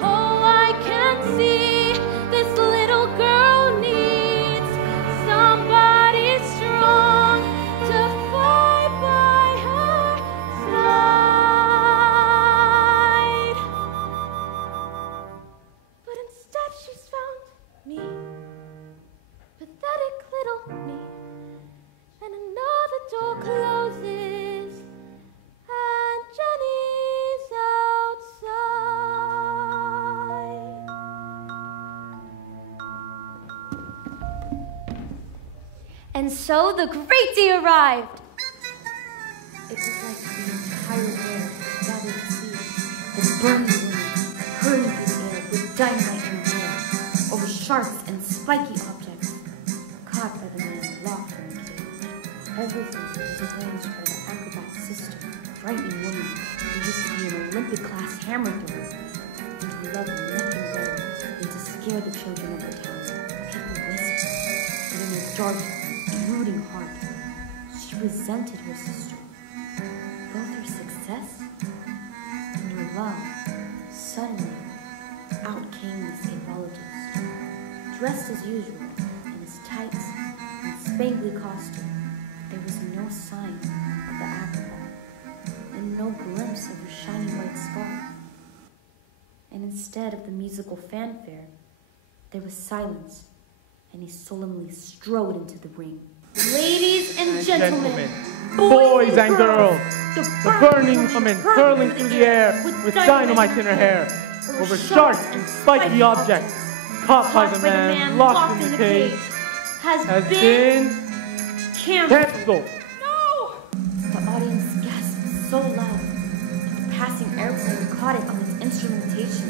Oh, I can see this little girl needs somebody strong to fight by her side. But instead she's found me, pathetic little me, and another door closes, and Jenny's outside. And so the great day arrived. It was like the entire world gathered to see the burning woman hurling through the air with dynamite in her hand over sharps and spiky objects, caught by the man locked in the cage. Everything was arranged by the acrobat's sister, a frightening woman who used to be an Olympic-class hammer thrower, and who loved nothing better than to scare the children of her town. People whispered, but in her dark, brooding heart, she resented her sister. Both her success and her love. Suddenly, out came the scapologist, dressed as usual in his tights and spangly costume. There was no sign of the acrobat, and no glimpse of her shiny white scarf. And instead of the musical fanfare, there was silence, and he solemnly strode into the ring. Ladies and gentlemen, boys and girls, the burning woman hurling through the air with dynamite in her hair over sharp and spiky objects, caught by the man locked in the cage, has been canceled. No! The audience gasped so loud that the passing airplane caught it on its instrumentation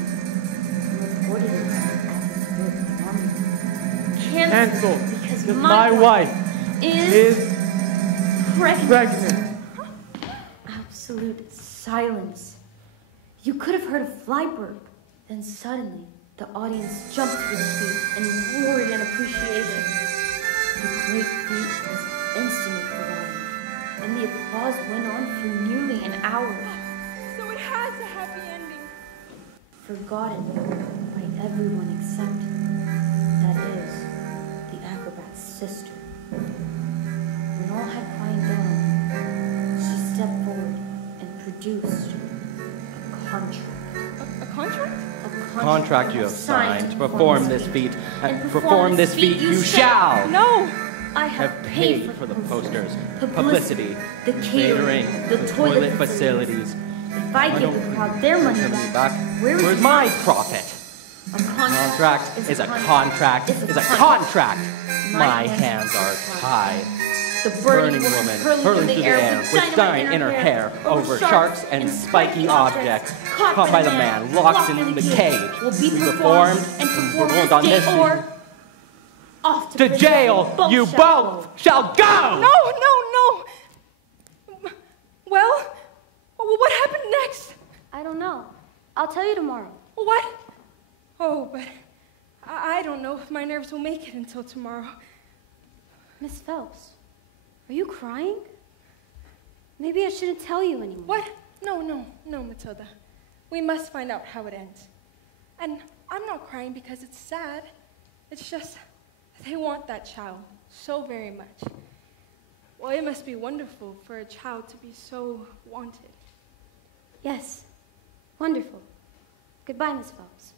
and reported it as a phenomenon. Canceled because my wife is pregnant. Absolute silence. You could have heard a fly burp. Then suddenly, the audience jumped to its feet and roared in appreciation. The great feat was instantly forgotten, and the applause went on for nearly an hour. So it has a happy ending. Forgotten by everyone except, that is, the acrobat's sister. When all had quieted down, she stepped forward and produced a contract. A contract? A Contract you have signed to perform this feat, and perform this feat you shall. No! I Have paid for the posters, publicity, the catering, the toilet facilities. If I give the crowd their money back, where's my profit? A Contract is a contract is a contract. My hands are tied. The burning woman hurling through the air with dynamite in her hair over sharps and spiky objects caught by the man locked in the cage. Will be performed and performed on this or off to jail. You both shall go. No! Well, what happened next? I don't know. I'll tell you tomorrow. What? Oh, but I don't know if my nerves will make it until tomorrow. Miss Phelps, are you crying? Maybe I shouldn't tell you anymore. What? No, Matilda. We must find out how it ends. And I'm not crying because it's sad. It's just they want that child so very much. Well, it must be wonderful for a child to be so wanted. Yes, wonderful. Goodbye, Miss Phelps.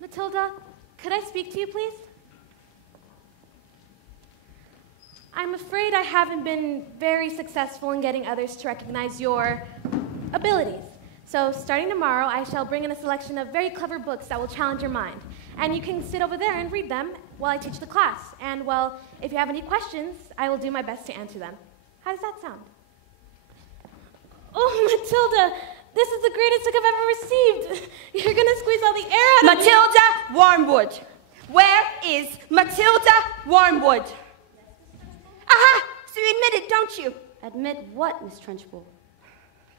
Matilda, could I speak to you, please? I'm afraid I haven't been very successful in getting others to recognize your abilities. So starting tomorrow, I shall bring in a selection of very clever books that will challenge your mind. And you can sit over there and read them while I teach the class. And, well, if you have any questions, I will do my best to answer them. How does that sound? Oh, Matilda, this is the greatest hug I've ever received. You're going to squeeze all the air out of me. Matilda Wormwood. Where is Matilda Wormwood? Aha! So you admit it, don't you? Admit what, Miss Trunchbull?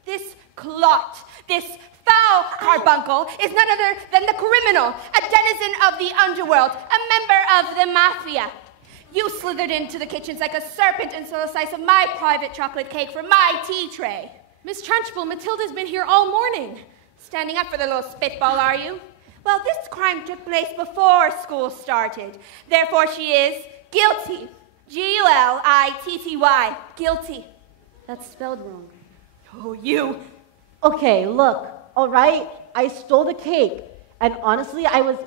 This clot, this foul carbuncle is none other than the criminal, a denizen of the underworld, a member of the mafia. You slithered into the kitchens like a serpent and stole a slice of my private chocolate cake from my tea tray. Miss Trunchbull, Matilda's been here all morning. Standing up for the little spitball, are you? Well, this crime took place before school started. Therefore, she is guilty. G-U-L-I-T-T-Y. Guilty. That's spelled wrong. Oh, you. Okay, look, all right? I stole the cake. And honestly, I was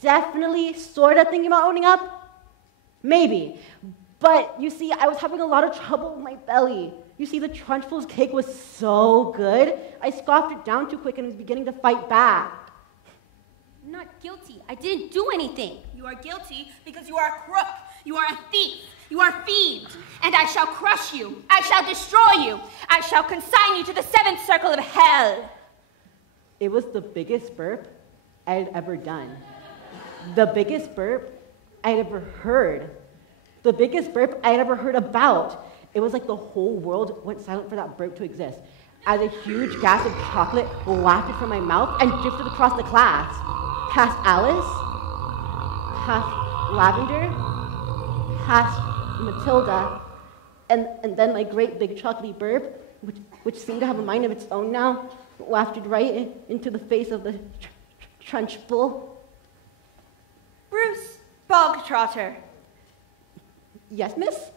definitely sort of thinking about owning up. Maybe. But you see, I was having a lot of trouble with my belly. You see, the Trunchbull's cake was so good, I scoffed it down too quick and was beginning to fight back. I'm not guilty. I didn't do anything. You are guilty because you are a crook. You are a thief. You are fiend. And I shall crush you. I shall destroy you. I shall consign you to the seventh circle of hell. It was the biggest burp I had ever done. The biggest burp I had ever heard. The biggest burp I had ever heard about. It was like the whole world went silent for that burp to exist, as a huge gas of chocolate wafted from my mouth and drifted across the class, past Alice, past Lavender, past Matilda, and then my great big chocolatey burp, which seemed to have a mind of its own now, wafted right into the face of the Trunchbull. Bruce Bogtrotter. Yes, miss?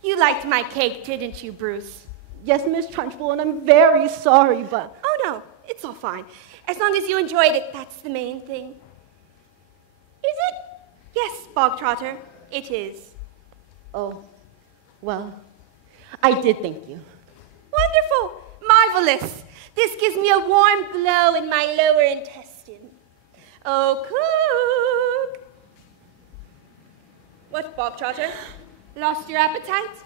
You liked my cake, didn't you, Bruce? Yes, Miss Trunchbull, and I'm very sorry, but... Oh, no, it's all fine. As long as you enjoyed it, that's the main thing. Is it? Yes, Bogtrotter, it is. Oh, well, I did thank you. Wonderful, marvelous. This gives me a warm glow in my lower intestine. Oh, cook. What, Bogtrotter? Lost your appetite?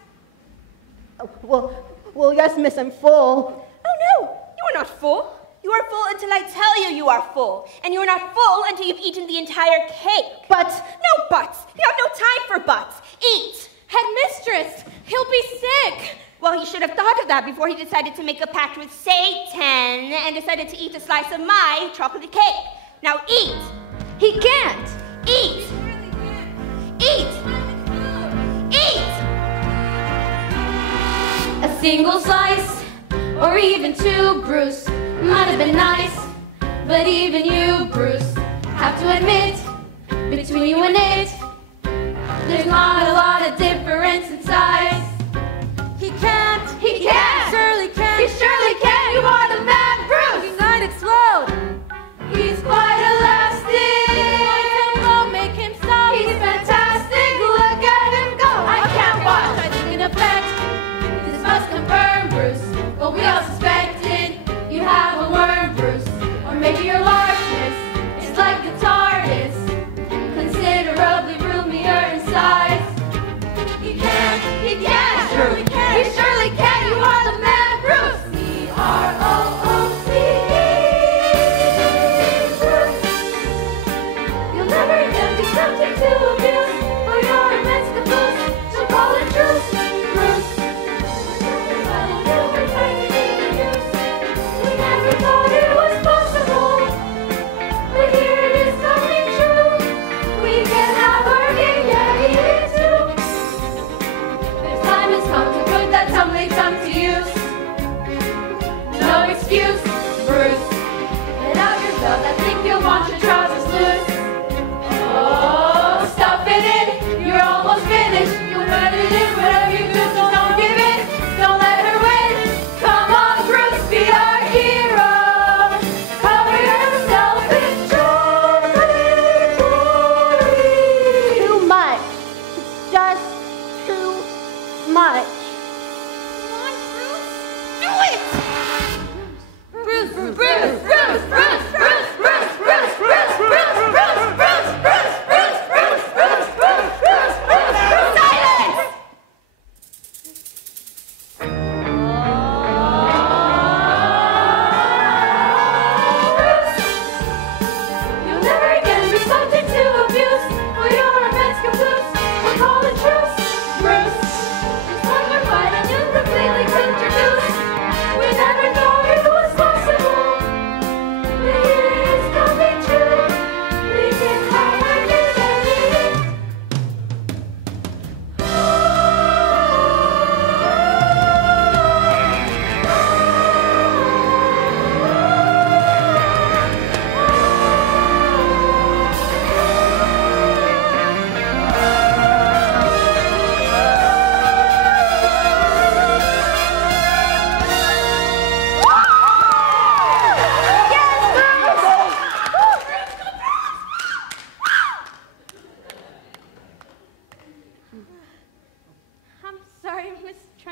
Oh, well, yes, miss, I'm full. Oh, no, you are not full. You are full until I tell you you are full. And you are not full until you've eaten the entire cake. But... No buts. You have no time for buts. Eat. Headmistress, he'll be sick. Well, he should have thought of that before he decided to make a pact with Satan and decided to eat a slice of my chocolate cake. Now eat. He can't. Eat. Eat. Eat. A single slice, or even two, Bruce, might have been nice. But even you, Bruce, have to admit, between you and it, there's not a lot of difference in size. He can't. He can. Surely can. He surely can. You are the mad Bruce. He might explode. He's quite elastic. Won't make him stop. He's fantastic. Look at him go. I can't watch. I think in effect, this must confirm, Bruce. But we all suspected you have a worm, Bruce. Or maybe your largeness is like the TARDIS, considerably roomier in size. He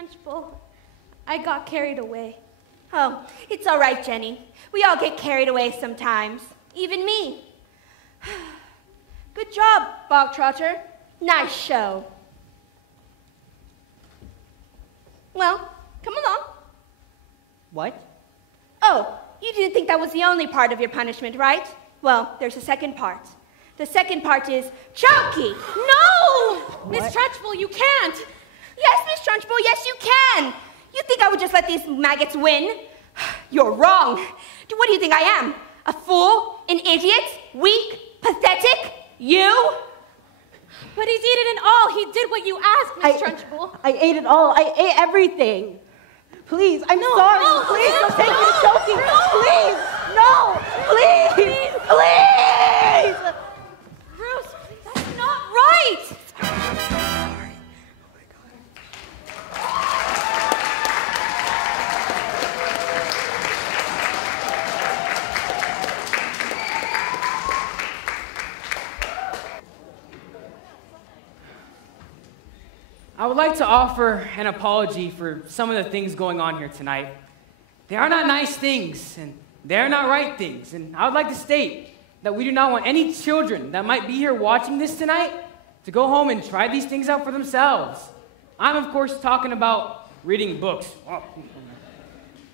Trunchbull, I got carried away. Oh, it's all right, Jenny. We all get carried away sometimes. Even me. Good job, Bog Trotter. Nice show. Well, come along. What? Oh, you didn't think that was the only part of your punishment, right? Well, there's a second part. The second part is chokey. No! Miss Trunchbull, you can't. Yes, Miss Trunchbull, yes, you can. You think I would just let these maggots win? You're wrong. What do you think I am? A fool? An idiot? Weak? Pathetic? You? But he's eaten it all. He did what you asked, Miss Trunchbull. I ate it all. I ate everything. Please, I'm sorry. No, please, no, don't take me to no, choking. no. Please, no, please, please. Bruce, that's not right. I would like to offer an apology for some of the things going on here tonight. They are not nice things, and they are not right things. And I would like to state that we do not want any children that might be here watching this tonight to go home and try these things out for themselves. I'm, of course, talking about reading books.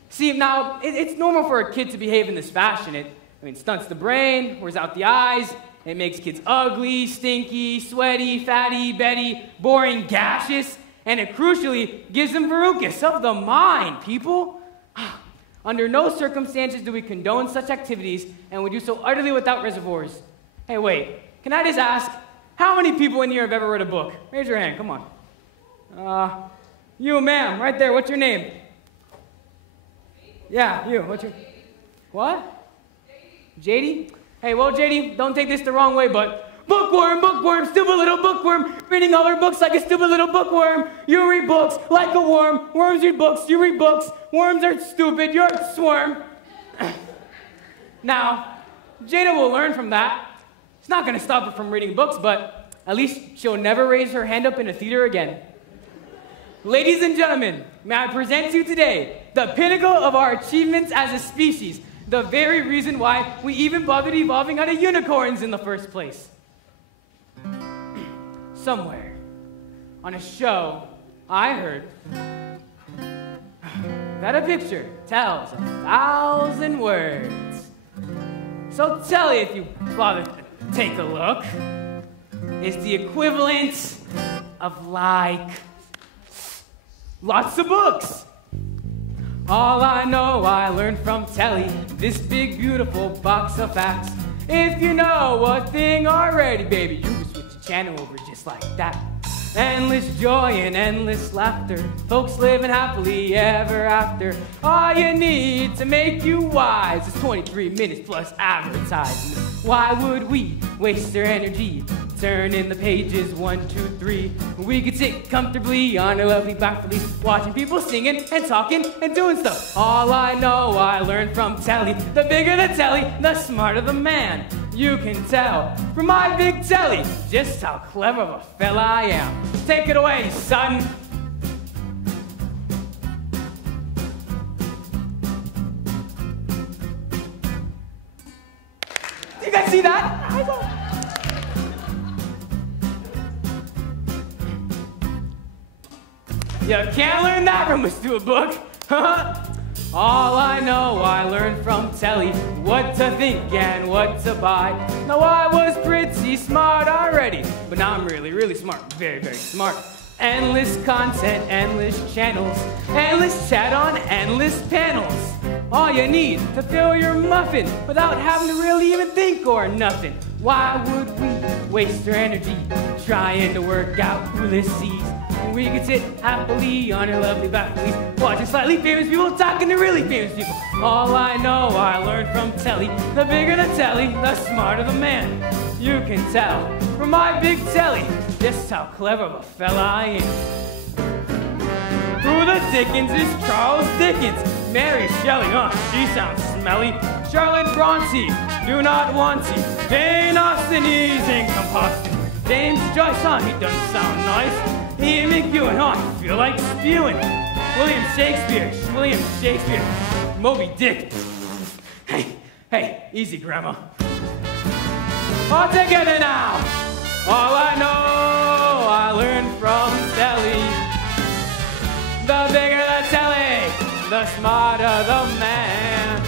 See, now, it's normal for a kid to behave in this fashion. It stunts the brain, wears out the eyes. It makes kids ugly, stinky, sweaty, fatty, Betty, boring, gaseous, and it crucially gives them verrucas of the mind, people. Under no circumstances do we condone such activities, and we do so utterly without reservoirs. Hey, wait, can I just ask, how many people in here have ever read a book? Raise your hand, come on. You, ma'am, right there, what's your name? Yeah, you, what's your... What? JD? Hey, well, JD, don't take this the wrong way, but bookworm, stupid little bookworm, reading all her books like a stupid little bookworm. You read books like a worm. Worms read books, you read books. Worms are stupid, you're a swarm. Now, Jada will learn from that. It's not going to stop her from reading books, but at least she'll never raise her hand up in a theater again. Ladies and gentlemen, may I present to you today the pinnacle of our achievements as a species, the very reason why we even bothered evolving out of unicorns in the first place. Somewhere on a show, I heard that a picture tells 1,000 words. So tell you if you bother to take a look. It's the equivalent of like lots of books. All I know I learned from telly, this big beautiful box of facts. If you know a thing already, baby, you can switch the channel over just like that. Endless joy and endless laughter, folks living happily ever after. All you need to make you wise is 23 minutes plus advertising. Why would we waste our energy turning the pages 1, 2, 3? We could sit comfortably on our lovely back release, watching people singing and talking and doing stuff. All I know I learned from telly. The bigger the telly, the smarter the man. You can tell from my big telly just how clever of a fella I am. Take it away, son. You guys see that? You can't learn that from a stupid book. All I know I learned from telly, what to think and what to buy. Now I was pretty smart already, but now I'm really, really smart. Very, very smart. Endless content, endless channels, endless chat on endless panels. All you need to fill your muffin without having to really even think or nothing. Why would we waste our energy trying to work out Ulysses? We could sit happily on our lovely balconies, watching slightly famous people talking to really famous people. All I know I learned from telly. The bigger the telly, the smarter the man. You can tell from my big telly just how clever of a fella I am. Who the Dickens is Charles Dickens? Mary Shelley, she sounds smelly. Charlotte Bronte, do not want to. Jane Austen, he's incompetent. James Joyce, he doesn't sound nice. Ian McEwen, oh, I feel like spewing. William Shakespeare, Moby Dick. Hey, easy, Grandma. All together now. All I know, I learned from telly. The bigger the telly, the smarter the man.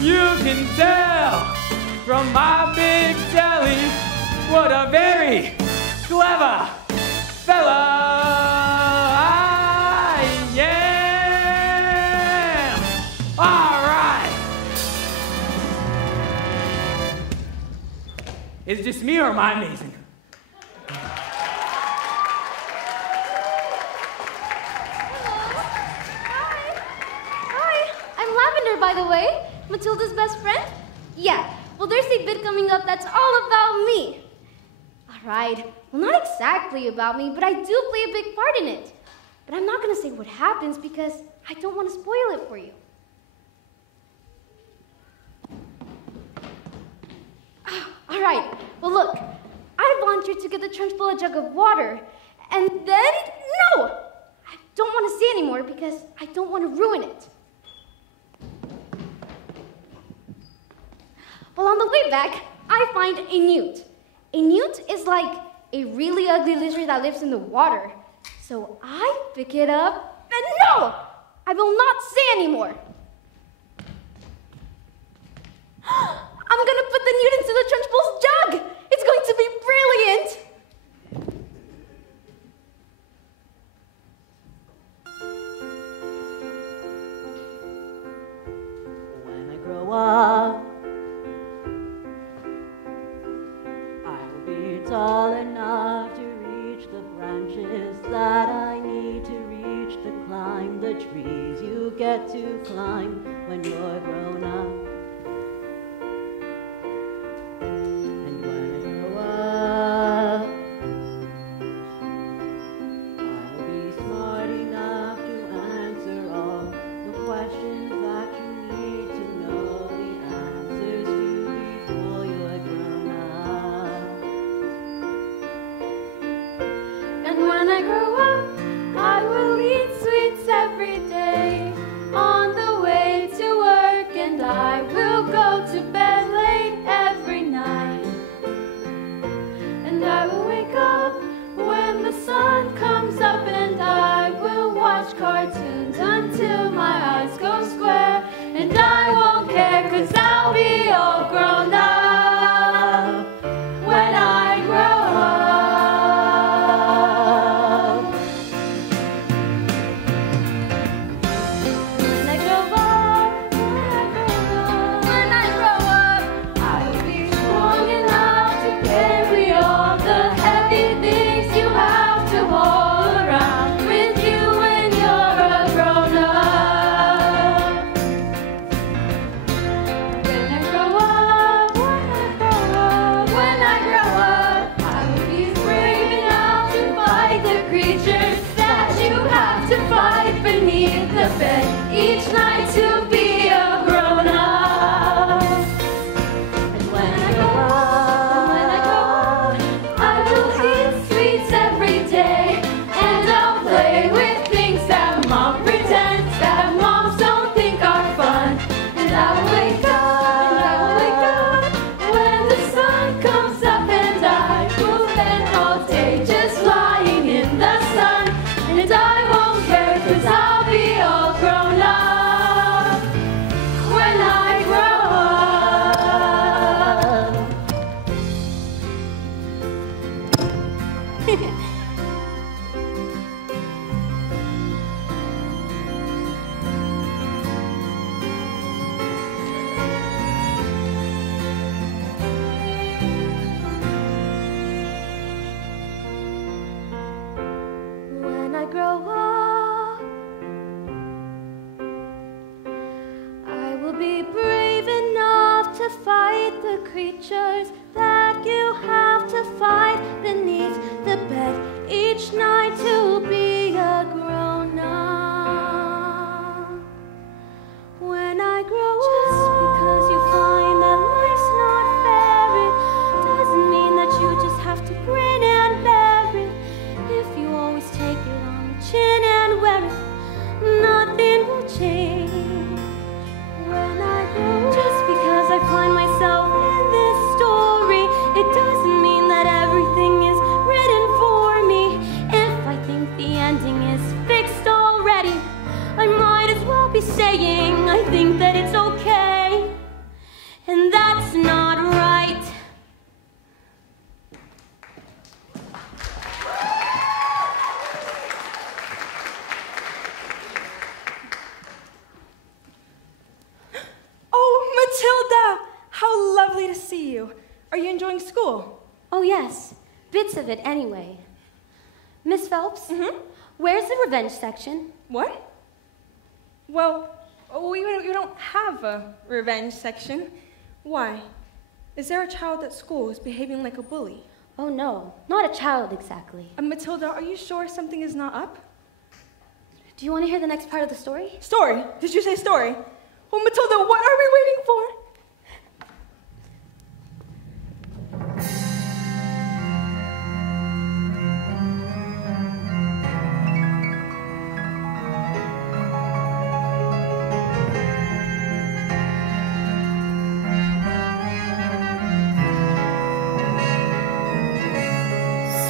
You can tell from my big telly what a very clever fella I am. All right. Is it just me or am I amazing? Hi, I'm Lavender, by the way. Matilda's best friend? Yeah, well, there's a bit coming up that's all about me. All right, well, not exactly about me, but I do play a big part in it. But I'm not going to say what happens because I don't want to spoil it for you. All right, well, look, I volunteered to get the Trunchbull a jug of water, and then, no! I don't want to say anymore because I don't want to ruin it. Well, on the way back, I find a newt. A newt is like a really ugly lizard that lives in the water. So I pick it up, and no! I will not say anymore. I'm going to put the newt into the Trunchbull's jug. It's going to be brilliant. When I grow up, tall enough to reach the branches that I need to reach to climb the trees you get to climb when you're grown up. And when I grow up, I will be smart enough to answer all the questions that you need to know the answers to before you're grown up. And when I grow up, I will eat sweets every day on the way to work, and I will go to bed late every night. And I will wake up when the sun comes up, and I will watch cartoons until my eyes go square. And I won't care, 'cause I'll be all grown up when I grow up. Each night to be a grown up. And when I grow up, I will eat sweets every day, and I'll play with things that Mom pretends that moms don't think are fun. And I will wake up when the sun comes up, and I will spend all day just lying in the sun. And I won't care, 'cause I'll be all grown up when I grow When I grow up, I will be brave enough to fight the creatures that you have to fight beneath the bed. piece of it anyway. Miss Phelps, where's the revenge section? What? Well, we don't have a revenge section. Why? Is there a child at school who's behaving like a bully? Oh no, not a child exactly. Matilda, are you sure something is not up? Do you want to hear the next part of the story? Story? Did you say story? Well, Matilda, what are we waiting for?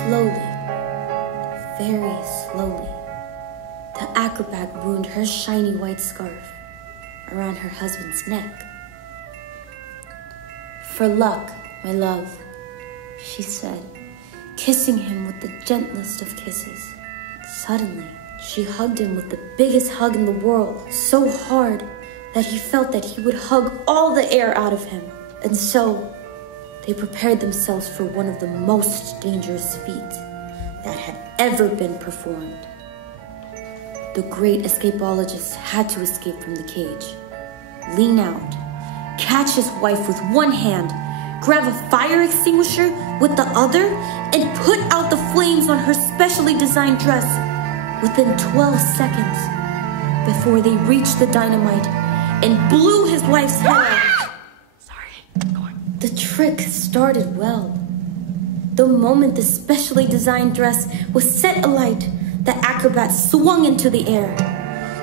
Slowly, very slowly, the acrobat wound her shiny white scarf around her husband's neck. "For luck, my love," she said, kissing him with the gentlest of kisses. Suddenly, she hugged him with the biggest hug in the world, so hard that he felt that he would hug all the air out of him. And so, they prepared themselves for one of the most dangerous feats that had ever been performed. The great escapologist had to escape from the cage, lean out, catch his wife with one hand, grab a fire extinguisher with the other, and put out the flames on her specially designed dress within 12 seconds before they reached the dynamite and blew his wife's head off. The trick started well. The moment the specially designed dress was set alight, the acrobat swung into the air.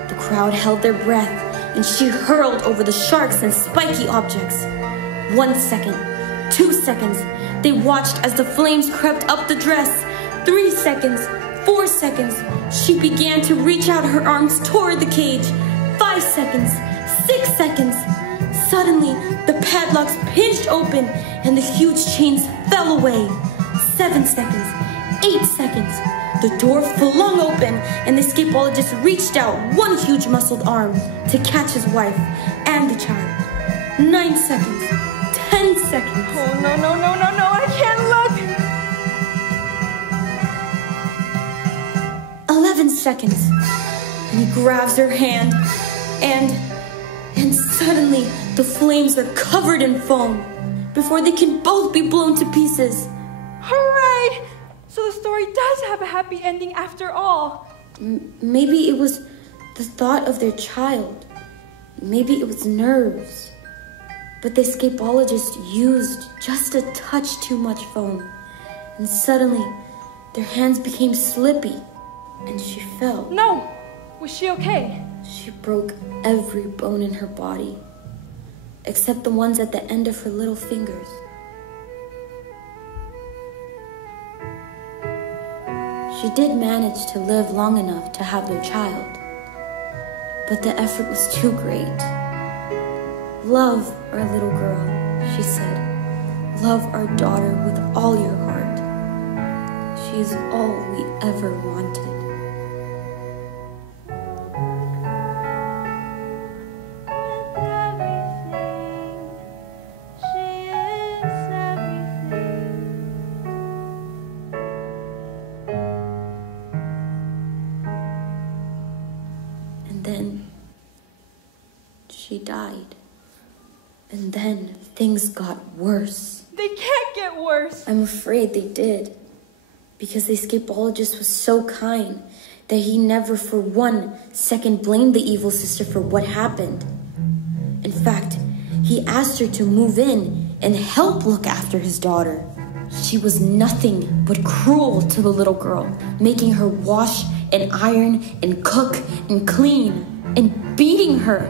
The crowd held their breath, and she hurled over the sharks and spiky objects. 1 second, 2 seconds, they watched as the flames crept up the dress. 3 seconds, 4 seconds, she began to reach out her arms toward the cage. 5 seconds, 6 seconds. Suddenly, the padlocks pinched open and the huge chains fell away. 7 seconds, 8 seconds. The door flung open and the escapologist reached out one huge muscled arm to catch his wife and the child. 9 seconds, 10 seconds. Oh, no, I can't look. 11 seconds. And he grabs her hand and suddenly the flames are covered in foam before they can both be blown to pieces. Hooray! So the story does have a happy ending after all. Maybe it was the thought of their child. Maybe it was nerves. But the escapologist used just a touch too much foam. And suddenly, their hands became slippy. And she fell. No! Was she okay? She broke every bone in her body, except the ones at the end of her little fingers. She did manage to live long enough to have their child, but the effort was too great. "Love our little girl," she said. "Love our daughter with all your heart. She is all we ever wanted." Then she died. And then things got worse. They can't get worse. I'm afraid they did. Because the escapologist was so kind that he never for 1 second blamed the evil sister for what happened. In fact, he asked her to move in and help look after his daughter. She was nothing but cruel to the little girl, making her wash and iron and cook and clean, and beating her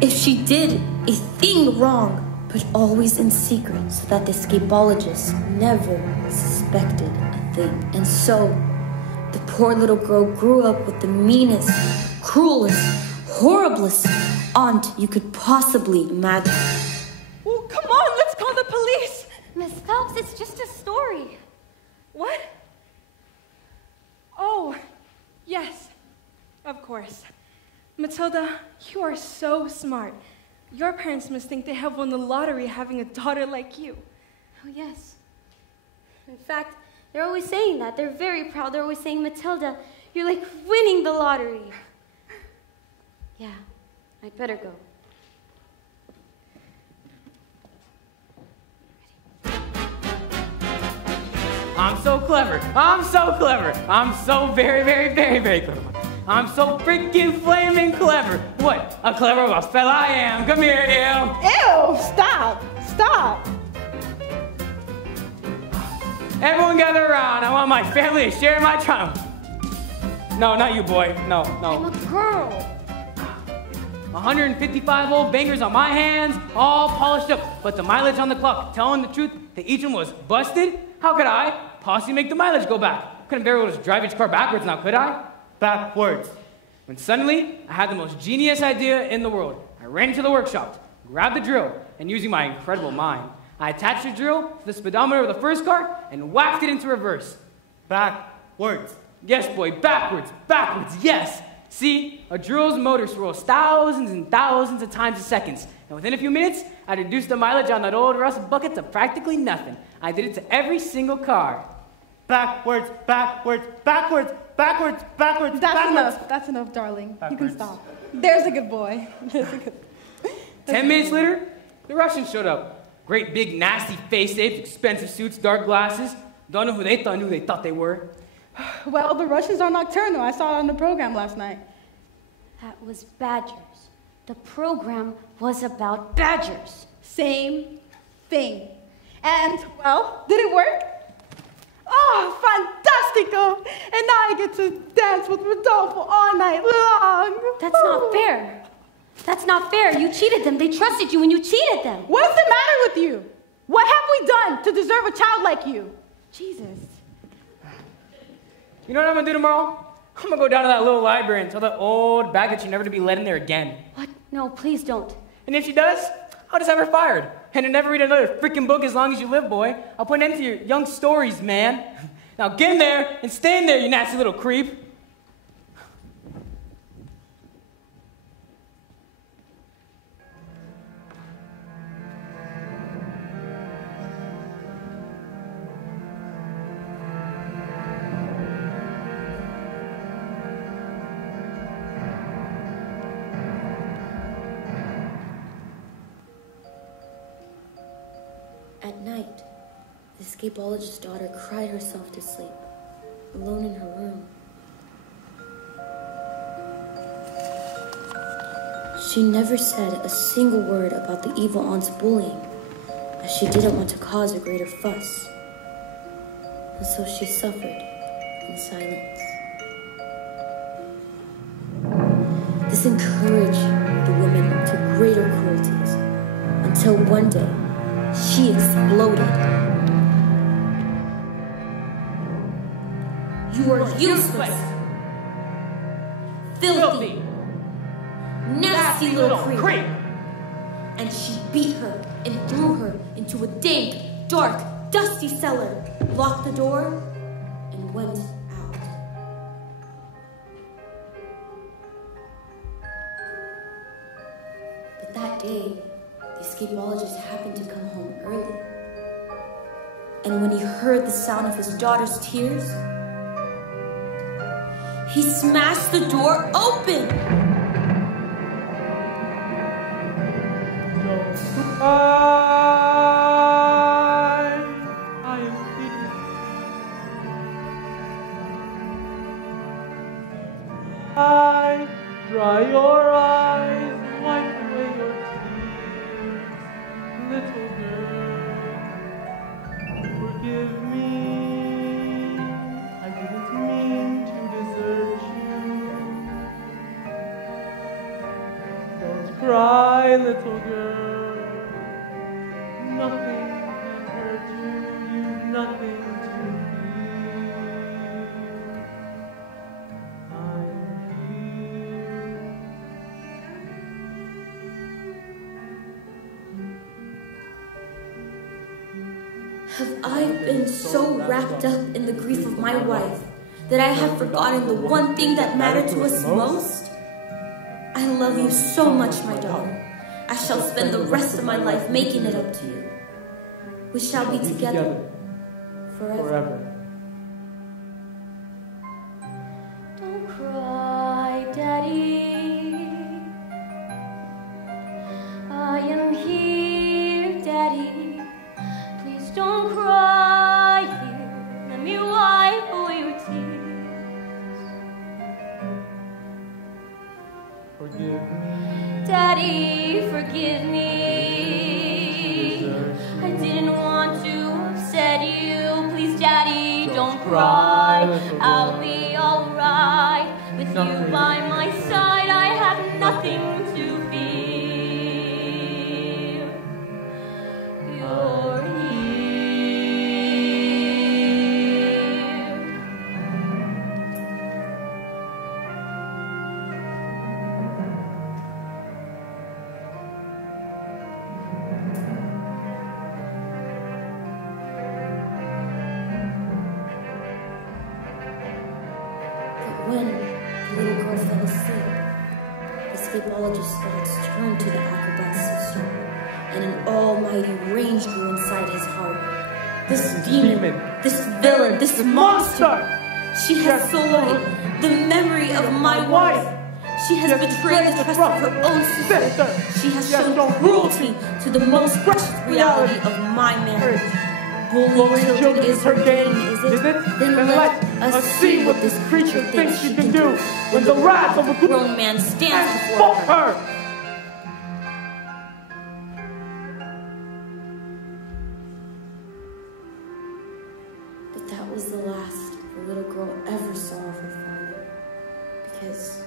if she did a thing wrong, but always in secret so that the escapologist never suspected a thing. And so, the poor little girl grew up with the meanest, cruelest, horriblest aunt you could possibly imagine. Well, come on, let's call the police. Miss Phelps, it's just a story. What? Oh, yes, of course. Matilda, you are so smart. Your parents must think they have won the lottery having a daughter like you. Oh, yes. In fact, They're always saying that. They're very proud. They're always saying, Matilda, you're like winning the lottery. Yeah, I'd better go. I'm so clever. I'm so clever. I'm so very, very, very, very clever. I'm so freaking flaming clever. What a clever little fella I am. Come here, you. Ew, stop. Stop. Everyone gather around. I want my family to share my triumph. No, not you, boy. No, no. I'm a girl. 155 old bangers on my hands, all polished up, but the mileage on the clock telling the truth that each one was busted? How could I possibly make the mileage go back? Couldn't very well just drive each car backwards now, could I? Backwards. When suddenly, I had the most genius idea in the world. I ran into the workshop, grabbed the drill, and using my incredible mind, I attached the drill to the speedometer of the first car and whacked it into reverse. Backwards. Yes, boy, backwards, backwards, yes. See, a drill's motor swirls thousands and thousands of times a second. And within a few minutes, I reduced the mileage on that old rust bucket to practically nothing. I did it to every single car. Backwards, backwards, backwards, backwards, backwards, That's backwards. enough. That's enough, darling. You can stop. There's a good boy. There's a good 10 minutes later, the Russians showed up. Great big nasty face apes, expensive suits, dark glasses. Don't know who they thought they were. Well, the Russians are nocturnal. I saw it on the program last night. That was badgers. The program was about badgers. Same thing. And, well, did it work? Oh, fantastico! And now I get to dance with Rodolfo all night long. That's not fair. That's not fair. You cheated them. They trusted you and you cheated them. What's the matter with you? What have we done to deserve a child like you? Jesus. You know what I'm gonna do tomorrow? I'm gonna go down to that little library and tell that old bag that she's never to be let in there again. What? No, please don't. And if she does, I'll just have her fired. And to never read another freaking book as long as you live, boy. I'll put an end to your young stories, man. Now get in there and stay in there, you nasty little creep. At night, the escapologist's daughter cried herself to sleep, alone in her room. She never said a single word about the evil aunt's bullying, as she didn't want to cause a greater fuss. And so she suffered in silence. This encouraged the women to greater cruelties, until one day, she exploded. You are useless, filthy, nasty little creep. And she beat her and threw her into a dank, dark, dusty cellar, locked the door, and went out. But that day, the escapologist happened to come home early. And when he heard the sound of his daughter's tears, he smashed the door open. I am here. I dry your eyes, wipe away your tears, little girl. Forgive me, I didn't mean to desert you. Don't cry, little girl. Nothing can hurt you, you've nothing to fear. I'm here. Have I been so wrapped up in the grief of my wife that I have forgotten the one thing that mattered to us most? I love you so much, my daughter. I shall spend the rest of my life making it up to you. We shall be together forever. alright. I'll be alright. With you by my side, I have nothing to fear. You're here. When the little girl fell asleep, the sleepologist's thoughts turned to the acrobat's sister, and an almighty rage grew inside his heart. This demon, this villain, this monster! She has sullied the memory of my wife. She has betrayed the trust of her own sister. She has shown cruelty to the most precious reality of my marriage. Bullying children is her game, is it? Then let us see what this creature thinks she can do when the wrath of a grown man stands before her. But that was the last the little girl ever saw of her father, because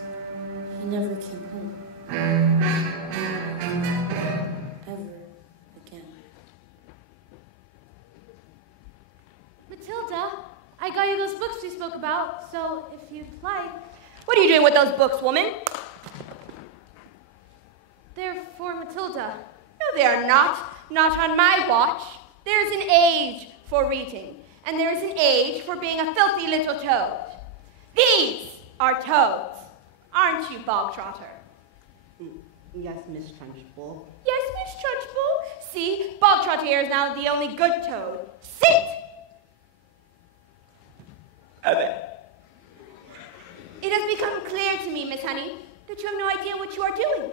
he never came home. Ever again. Matilda, I got you those books we spoke about, so if you'd like. What are you doing with those books, woman? They're for Matilda. No, they are not. Not on my watch. There's an age for reading, and there is an age for being a filthy little toad. These are toads, aren't you, Bog Trotter? Yes, Miss Trunchbull. Yes, Miss Trunchbull. See, Bog Trotter here is now the only good toad. Sit! It has become clear to me, Miss Honey, that you have no idea what you are doing.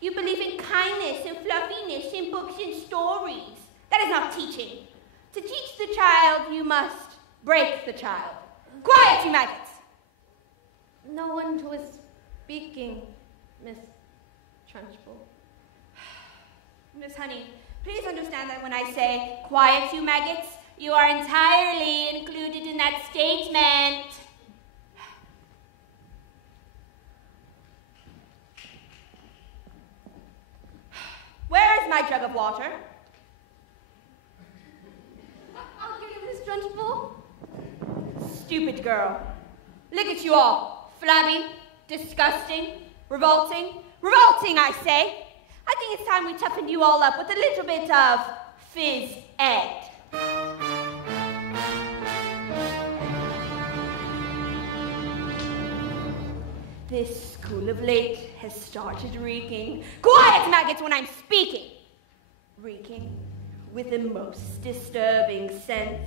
You believe in kindness and fluffiness in books and stories. That is not teaching. To teach the child, you must break the child. Quiet, you maggots! No one was speaking, Miss Trunchbull. Miss Honey, please understand that when I say, quiet, you maggots, you are entirely included in that statement. Where is my jug of water? I'll give you Miss Trunchbull. Stupid girl. Look at you all. Flabby, disgusting, revolting. Revolting, I say. I think it's time we toughened you all up with a little bit of phys ed. This school of late has started reeking. Quiet, maggots, when I'm speaking. Reeking with the most disturbing scent.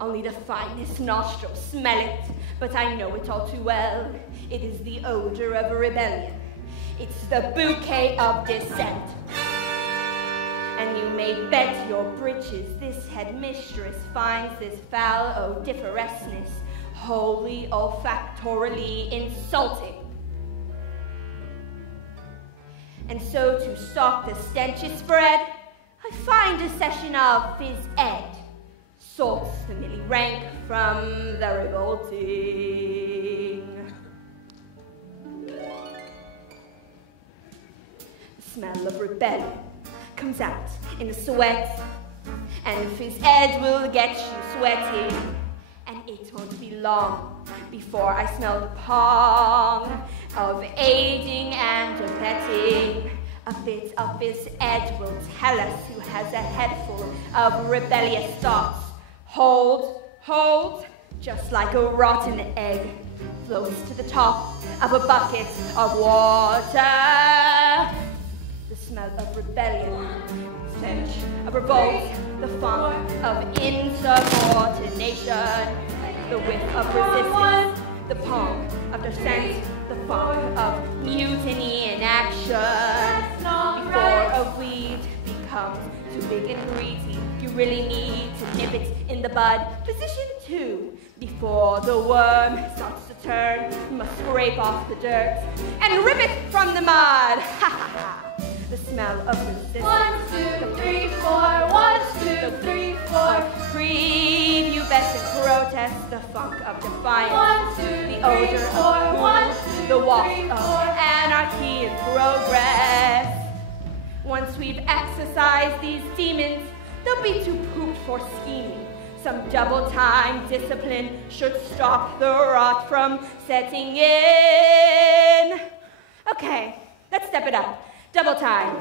Only the finest nostrils smell it, but I know it all too well. It is the odor of a rebellion. It's the bouquet of dissent. And you may bet your breeches this headmistress finds this foul odoriferousness wholly olfactorily insulting. And so to stop the stenches spread, I find a session of phys ed sorts the merely rank from the revolting. The smell of rebellion comes out in the sweat, and phys ed will get you sweating. And it won't be long before I smell the pong of aiding and abetting. A bit of phys ed will tell us who has a head full of rebellious thoughts. Hold, hold, just like a rotten egg floats to the top of a bucket of water. The smell of rebellion, stench of revolt, the funk of insubordination, the whiff of resistance, the pong of dissent, the funk of mutiny in action. Before a weed becomes too big and greasy, you really need to nip it in the bud. Position 2. Before the worm starts to turn, you must scrape off the dirt and rip it from the mud. Ha ha ha. The smell of resistance. 1, 2, 3, 4. 1, 2, 3, 4. Preview prepubescent protest, the funk of defiance, 1, 2, the 3, odor 4, of 1, cool, 2, the waft 3, of 4. anarchy and progress. Once we've exorcised these demons, they'll be too pooped for scheming. Some double-time discipline should stop the rot from setting in. Okay, let's step it up. Double time.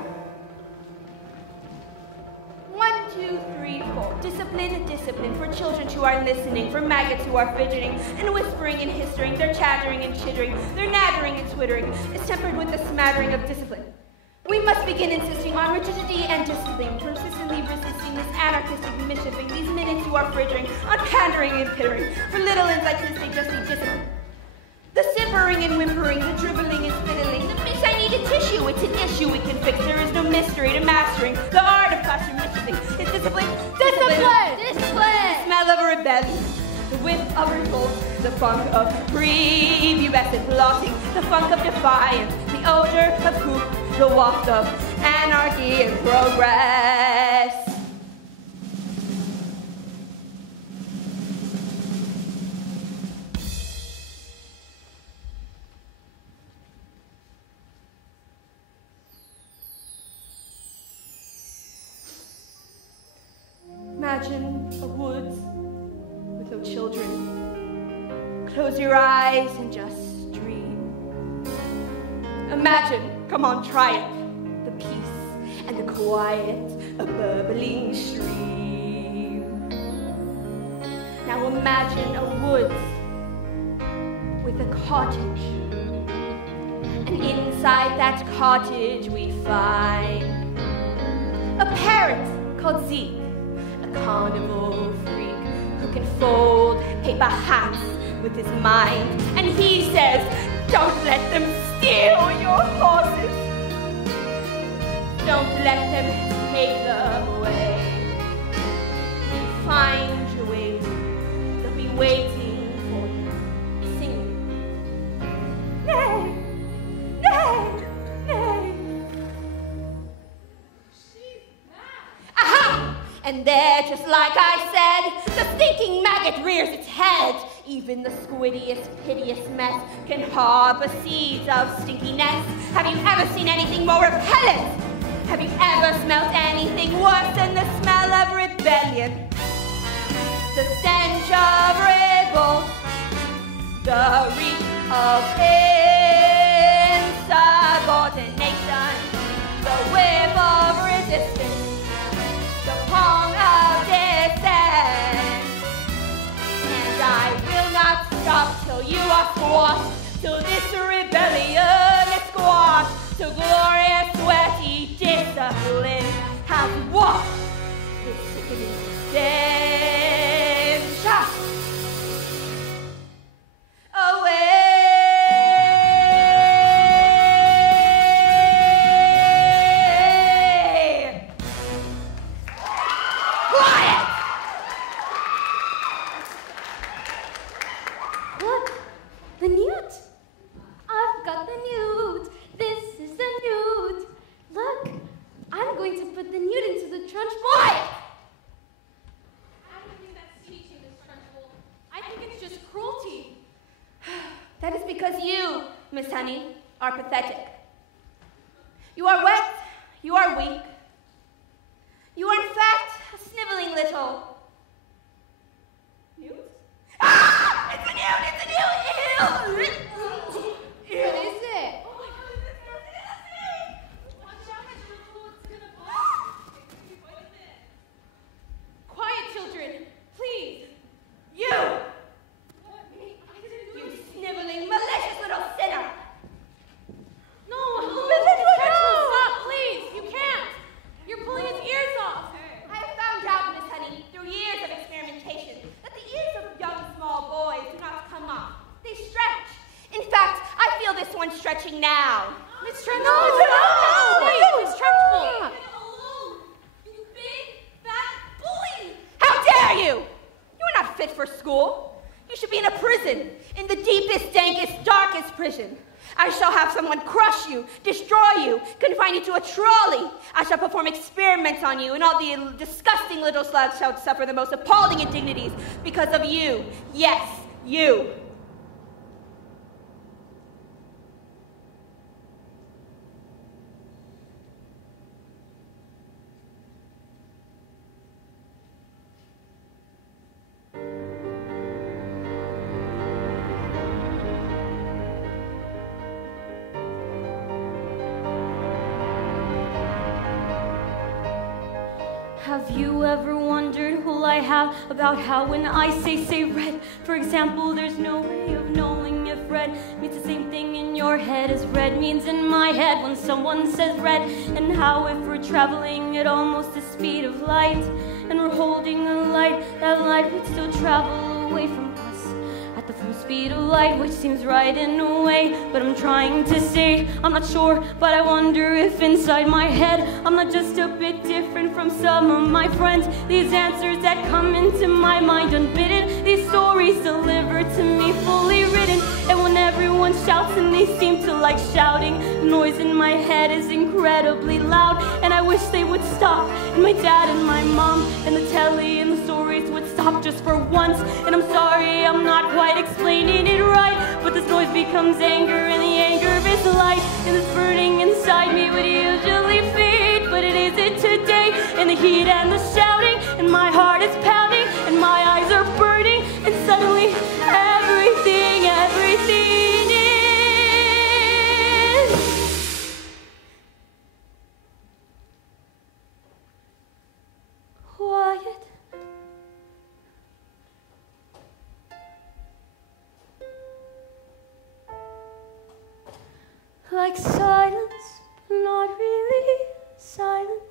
1, 2, 3, 4. Discipline, discipline. For children who are listening, for maggots who are fidgeting and whispering and hissing, their chattering and chittering, their nattering and twittering is tempered with a smattering of discipline. We must begin insisting on rigidity and discipline, persistently resisting this anarchistic mischieving, these minutes who are frittering, on pandering and pittering. For little ends like this, they just need discipline. The simpering and whimpering, the dribbling and fiddling, the miss, I need a tissue, it's an issue we can fix. There is no mystery to mastering the art of classroom mischieving. It's discipline, discipline, discipline, the smell of a rebellion, the whiff of revolt, the funk of prepubescent plotting, the funk of defiance, the odor of poop, the waft of anarchy and progress. Imagine a woods with no children. Close your eyes and just dream. Imagine, come on, try it, the peace and the quiet, a bubbling stream. Now imagine a woods with a cottage, and inside that cottage we find a parrot called Zeke, a carnival freak who can fold paper hats with his mind. And he says, don't let them steal your horses. Don't let them take them away. Find your way. They'll be waiting for you, singing. Nay, nay, nay. Aha! And there, just like I said, the stinking maggot rears its head. Even the squiddiest, piteous mess can harbor seeds of stinkiness. Have you ever seen anything more repellent? Have you ever smelt anything worse than the smell of rebellion? The stench of revolt, the reek of insubordination, the whiff of resistance, the pong of dissent. And I will not stop till you are squashed, till this rebellion is squashed, till glorious sweaty discipline has washed this sickening stench away. Quiet! Look, the newt. I've got the newt. This is the newt. Look, I'm going to put the newt into the trunch bowl. I don't think that's teaching, Miss Trunchbull. I think it's just cruelty. That is because you, Miss Honey, are pathetic. You are wet, you are weak. You are in fact a sniveling little newt. Ah! It's a newt! It's a newt! Ew! Ew! What is it? Oh my God, it's disgusting! Watch out, Miss Trunchbull. It's gonna bust. It could be poison. Quiet, children. Please. You! What? Me? I didn't do You anything. sniveling, malicious little sinner! No, stop, please. You can't. You're pulling his ears off. I have found out, Miss Honey, through years of experimentation, that the ears of young small boys do not come off. They stretch. In fact, I feel this one stretching now. Miss Trunchbull. No. Wait, Miss Trunchbull. You big, fat bully! How dare you! You are not fit for school. You should be in a prison, in the deepest, dankest, darkest this prison. I shall have someone crush you, destroy you, confine you to a trolley. I shall perform experiments on you, and all the disgusting little slugs shall suffer the most appalling indignities because of you. Yes, you. Have you ever wondered who I have about how when I say red, for example, there's no way of knowing if red means the same thing in your head as red means in my head when someone says red, and how if we're traveling at almost the speed of light and we're holding a light, that light would still travel away from us at the full speed of light, which seems right in a way, but I'm trying to say, I'm not sure, but I wonder if inside my head I'm not just a bit different from some of my friends. These answers that come into my mind unbidden, these stories delivered to me fully written, and when everyone shouts and they seem to like shouting, the noise in my head is incredibly loud, and I wish they would stop, and my dad and my mom and the telly and the stories would stop just for once. And I'm sorry, I'm not quite explaining it right, but this noise becomes anger, and the anger is light, and this burning inside me would usually fade, but it isn't today. And the heat and the shouting, and my heart is pounding, and my eyes are burning, and suddenly everything is quiet. Like silence, but not really silent.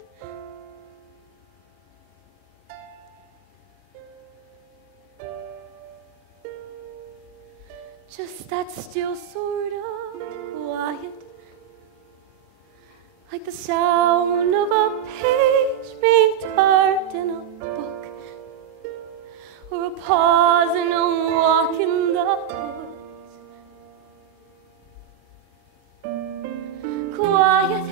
Just that still sort of quiet. Like the sound of a page being turned in a book, or a pause in a walk in the woods. Quiet.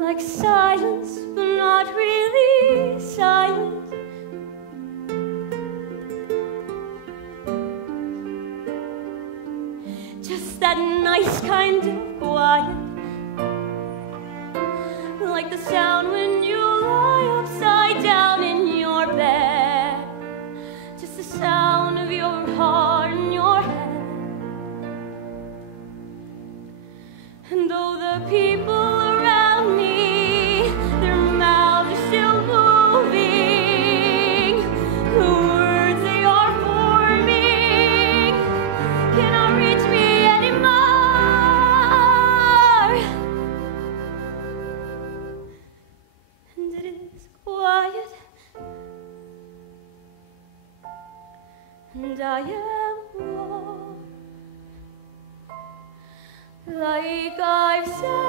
Like silence, but not really silent. Just that nice kind of quiet. Like the sound when you lie upside down in your bed. Just the sound of your heart in your head. And though the people around me, their mouths are still moving, the words they are forming cannot reach me anymore. And it is quiet, and I am warm, like I've said.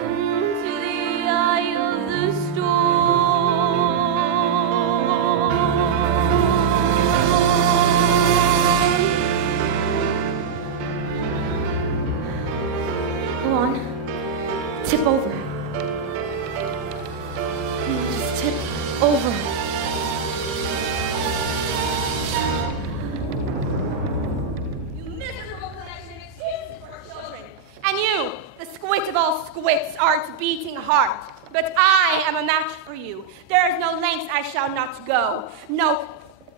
Into the eye of the storm. Go on, tip over. Just tip over. Squits, art's beating heart. But I am a match for you. There is no lengths I shall not go. No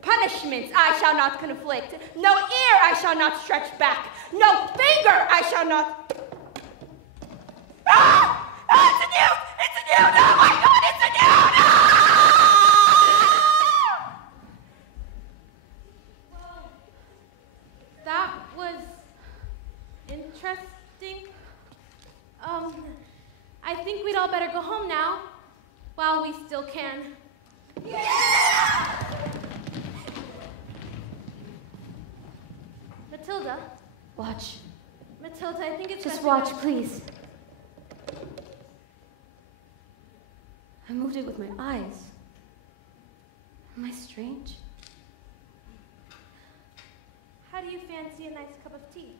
punishments I shall not conflict. No ear I shall not stretch back. No finger I shall not... Ah! Ah, it's a nude! It's a nude! Oh my God, it's a nude! Ah! That was interesting. I think we'd all better go home now, while we still can. Yeah! Matilda? Watch. Matilda, I think it's Just best watch, to go. please. I moved it with my eyes. Am I strange? How do you fancy a nice cup of tea?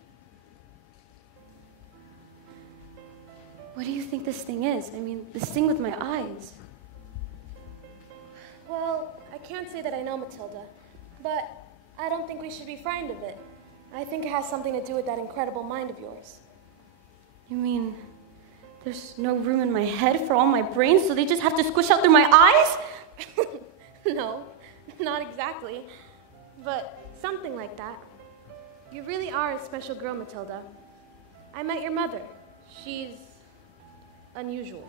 What do you think this thing is? I mean, this thing with my eyes. Well, I can't say that I know Matilda, but I don't think we should be frightened of it. I think it has something to do with that incredible mind of yours. You mean there's no room in my head for all my brains, so they just have to squish out through my eyes? No, not exactly, but something like that. You really are a special girl, Matilda. I met your mother. She's unusual.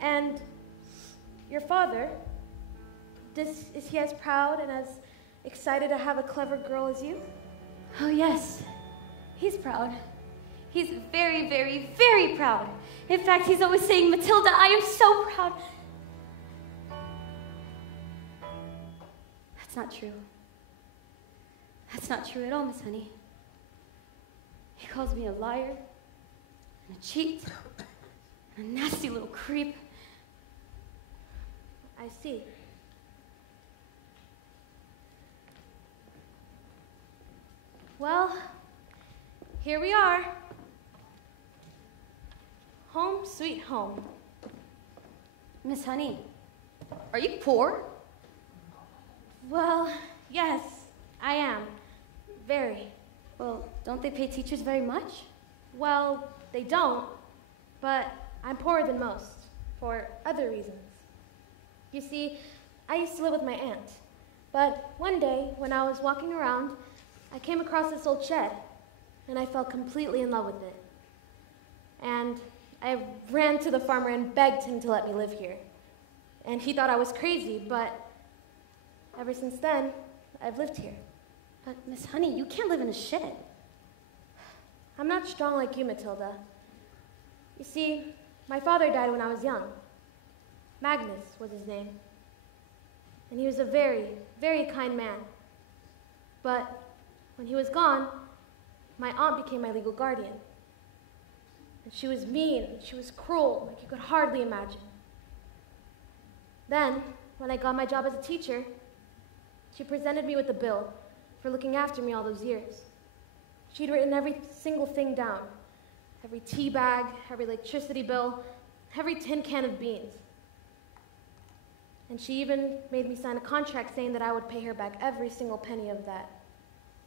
And your father, is he as proud and as excited to have a clever girl as you? Oh, yes. He's proud. He's very, very, very proud. In fact, he's always saying, Matilda, I am so proud. That's not true. That's not true at all, Miss Honey. He calls me a liar, and a cheat, and a nasty little creep. I see. Well, here we are. Home sweet home. Miss Honey, are you poor? Well, yes, I am. Very. Well, don't they pay teachers very much? Well, they don't, but I'm poorer than most, for other reasons. You see, I used to live with my aunt, but one day, when I was walking around, I came across this old shed, and I fell completely in love with it. And I ran to the farmer and begged him to let me live here. And he thought I was crazy, but ever since then, I've lived here. But, Miss Honey, you can't live in a shed. I'm not strong like you, Matilda. You see, my father died when I was young. Magnus was his name. And he was a very, very kind man. But when he was gone, my aunt became my legal guardian. And she was mean, and she was cruel, like you could hardly imagine. Then, when I got my job as a teacher, she presented me with a bill for looking after me all those years. She'd written every single thing down. Every tea bag, every electricity bill, every tin can of beans. And she even made me sign a contract saying that I would pay her back every single penny of that.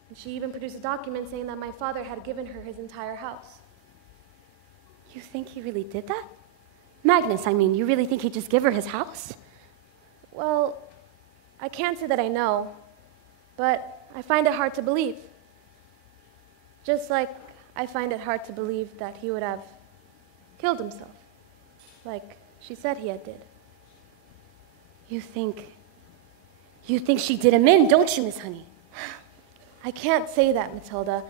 And she even produced a document saying that my father had given her his entire house. You think he really did that? Magnus, I mean, you really think he'd just give her his house? Well, I can't say that I know, but I find it hard to believe. Just like I find it hard to believe that he would have killed himself, like she said he had did. You think she did him in, don't you, Miss Honey? I can't say that, Matilda.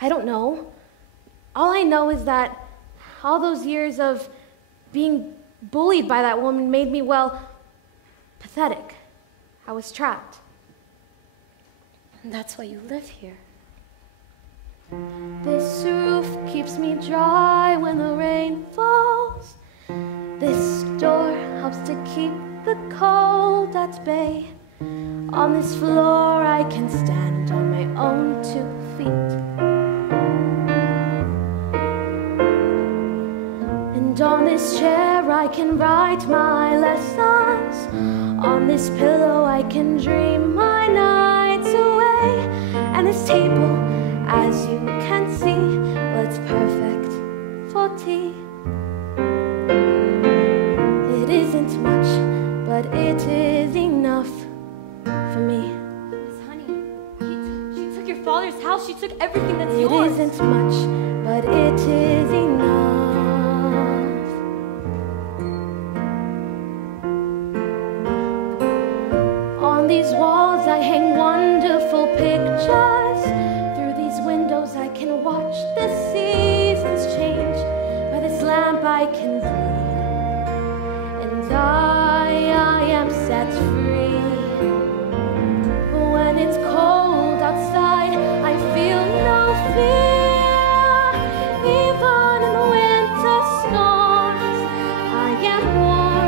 I don't know. All I know is that all those years of being bullied by that woman made me, well, pathetic. I was trapped. And that's why you live here. This roof keeps me dry when the rain falls. This door helps to keep the cold at bay. On this floor I can stand on my own 2 feet. And on this chair I can write my lessons. On this pillow I can dream my nights away. And this table, as you can see, well, it's perfect for tea. It isn't much, but it is enough for me. Miss Honey, she took your father's house. She took everything that's yours. It isn't much, but it is enough. On these walls I hang wonderful pictures. Through these windows I can watch the seasons change. By this lamp I can read, and I am set free. When it's cold outside, I feel no fear. Even in the winter storms, I am warm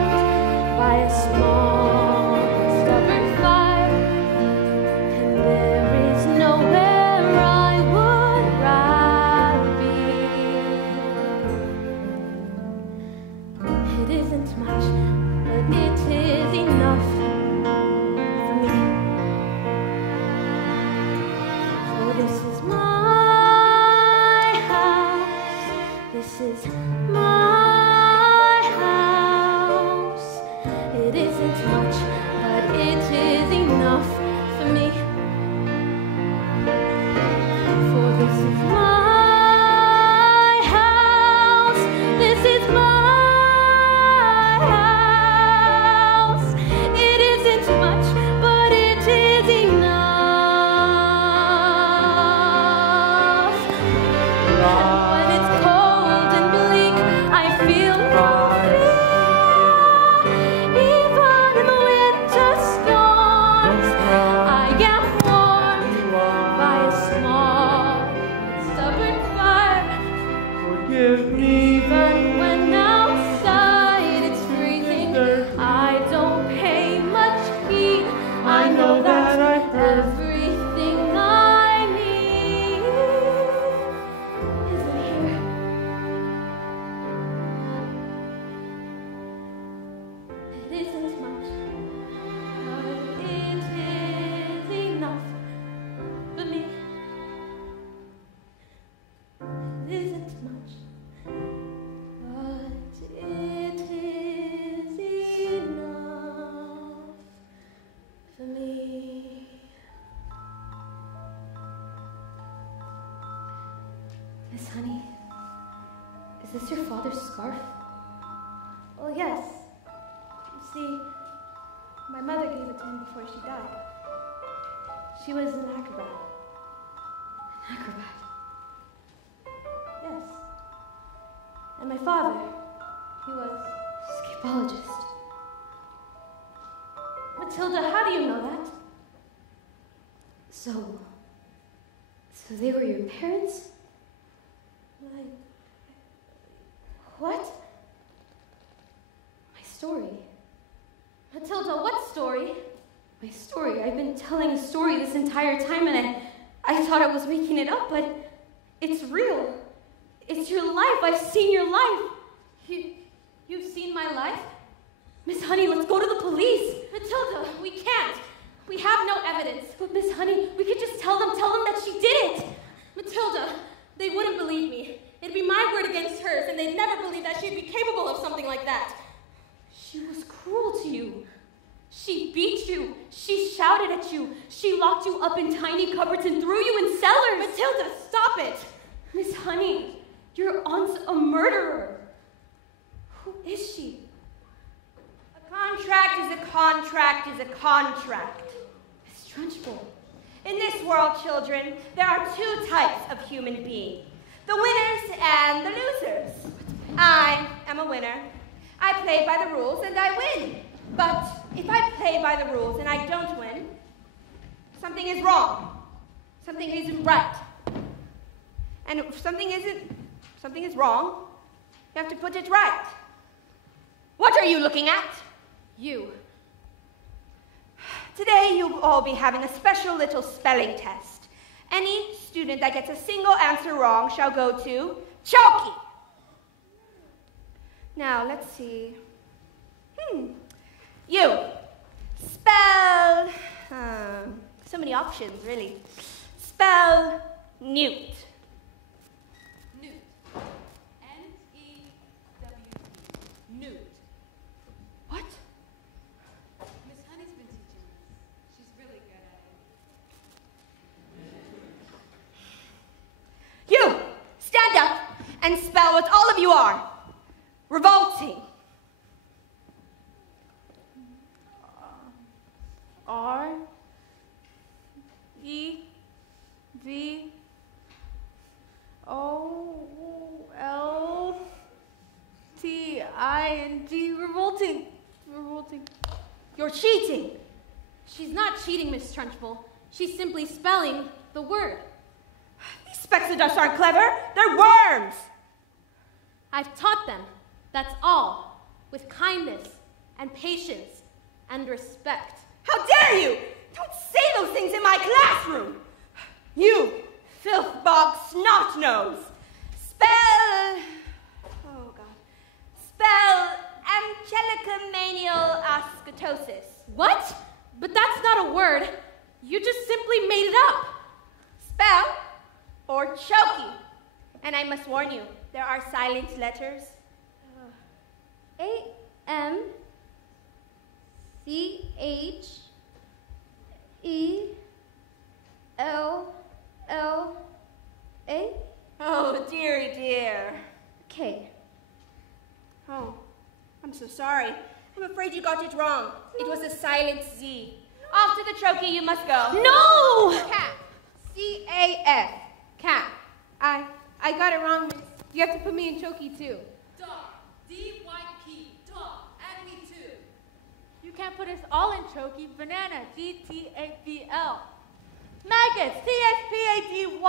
with me. Even when outside it's freezing, I don't pay much heed. I know that everything I need is in here. It isn't much, but it is enough for me. It isn't much, but it is enough for me. Miss Honey, is this your father's scarf? Well, yes. You see, my mother gave it to him before she died. She was an acrobat. An acrobat. Yes. And my father, he was a scapologist. Matilda, how do you know that? So they were your parents? What? My story. Matilda, what story? My story. I've been telling a story this entire time, and I thought I was making it up, but it's real. It's your life. I've seen your life. You've seen my life? Miss Honey, let's go to the police. Matilda, we can't. We have no evidence. But Miss Honey, we could just tell them that she did it. Matilda, they wouldn't believe me. It'd be my word against hers, and they'd never believe that she'd be capable of something like that. She was cruel to you. She beat you. She shouted at you. She locked you up in tiny cupboards and threw you in cellars. Matilda, stop it. Miss Honey, your aunt's a murderer. Who is she? A contract is a contract is a contract. Miss Trunchbull. In this world, children, there are two types of human beings. The winners and the losers. I am a winner. I play by the rules and I win. But if I play by the rules and I don't win, something is wrong. Something isn't right. And if something is wrong, you have to put it right. What are you looking at? You. Today you'll all be having a special little spelling test. Any student that gets a single answer wrong shall go to Chalky. Now, let's see. You. Spell, so many options, really. Spell Newt. Newt. N-E-W-T. Newt. What? Miss Honey's been teaching us. She's really good at it. You. Stand up and spell what all of you are. Revolting. R-E-V-O-L-T-I-N-G. Revolting. Revolting. You're cheating. She's not cheating, Miss Trunchbull. She's simply spelling the word. These specks of dust aren't clever. They're worms. I've taught them. That's all. With kindness and patience and respect. How dare you! Don't say those things in my classroom. You, filth-bog snot-nose. Spell... Oh, God. Spell Angelica-manial ascotosis. What? But that's not a word. You just simply made it up. Spell or choky. And I must warn you, there are silent letters. A-M-C-H-E-L-L-A? Oh, dearie dear. K. Oh, I'm so sorry. I'm afraid you got it wrong. It was a silent Z. Off to the trochee you must go. No! Cat. C-A-F. Cat. I got it wrong, miss. You have to put me in choky too. Dog. D-Y-P. Dog. Add me too. You can't put us all in choky. Banana. G-T-A-B-L. Maggots. C-S-P-A-D-Y-F.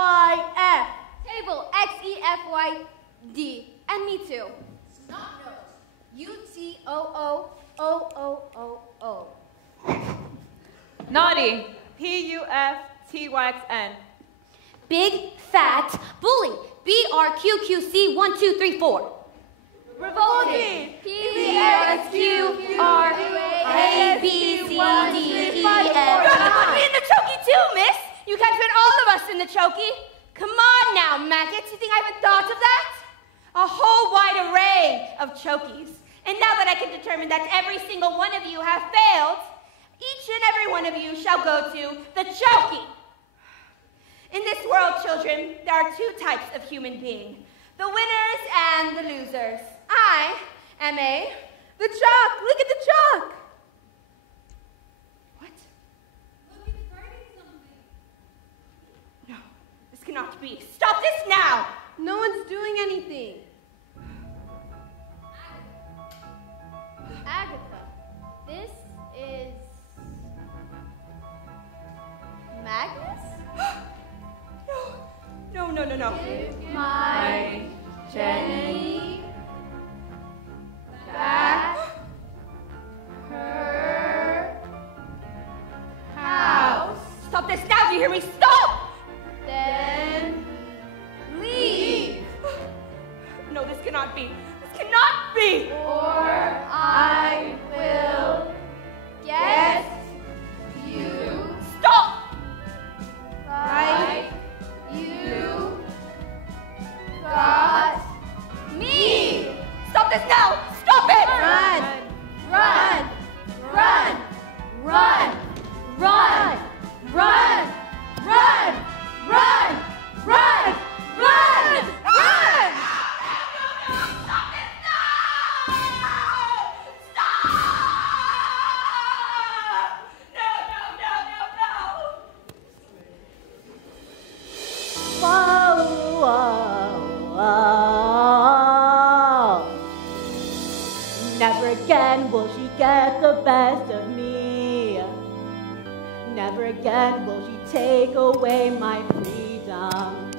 Table. X-E-F-Y-D. And me too. Snot-nose. U-T-O-O-O-O-O-O. Naughty. P-U-F-T-Y-X-N. Big fat bully. B-R-Q-Q-C-1-2-3-4. Revolting. P-B-R-Q-R-A-B-C-D-E-F. You're gonna put me in the chokey too, miss. You can't fit all of us in the chokey. Come on now, maggots. You think I haven't thought of that? A whole wide array of chokies. And now that I can determine that every single one of you have failed, each and every one of you shall go to the chokey. In this world, children, there are two types of human being, the winners and the losers. I am the chalk. Look at the chalk. What? Look, it's writing something. No, this cannot be. Stop this now. No one's doing anything. Agatha, this is Magnus? No. My Jenny back her house. Stop this now. Do you hear me? Stop. Then leave. No, this cannot be. This cannot be. Or I will get you. Stop. Like you got me. Stop this now. Stop it. Run. Run. Run. Run. Run. Run. Run. Run. Run. Run. Run. Whoa, whoa, whoa. Never again will she get the best of me. Never again will she take away my freedom.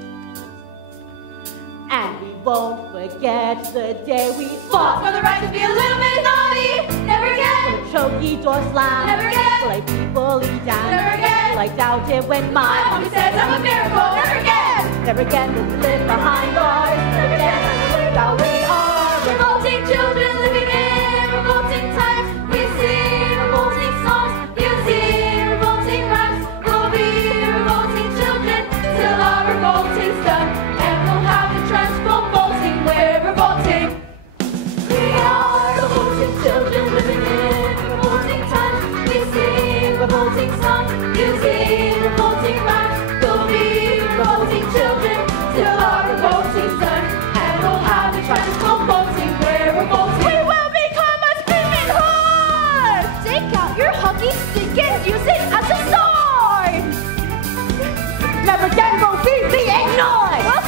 And we won't forget the day we fought For the right to be a little bit naughty. Never again. Will a chokey door slam? Never again. Will I be bullied down? Never again. Will I doubt it when my Mommy says I'm a miracle. Never again. Never again will we live behind bars. Never again will we live how we are. Revolting children living in revolting times. We sing revolting songs. You sing revolting rhymes. We'll be revolting children till our revolting's done. And we'll have the trust revolting. We're revolting. We are revolting children living in revolting times. We sing revolting songs. You sing revolting rhymes. We'll be revolting children till our revolting's done. And we'll have the trust revolting. We're revolting. We will become a screaming horde. Take out your hockey stick and use it as a sword. Never again will we be ignored. We'll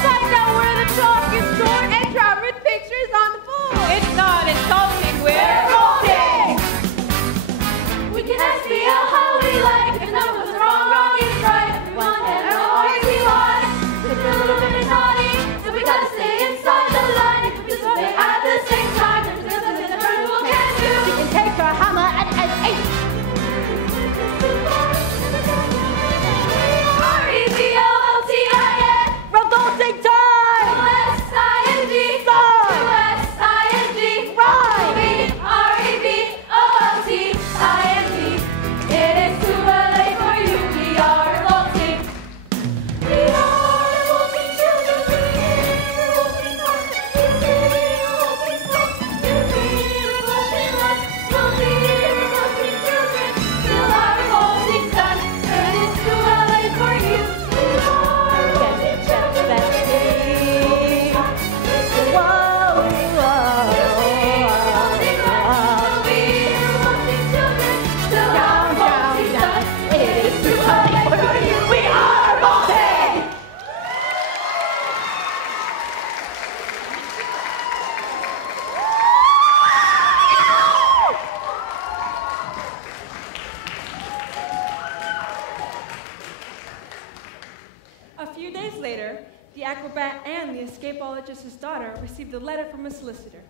the acrobat and the escapologist's daughter received a letter from a solicitor.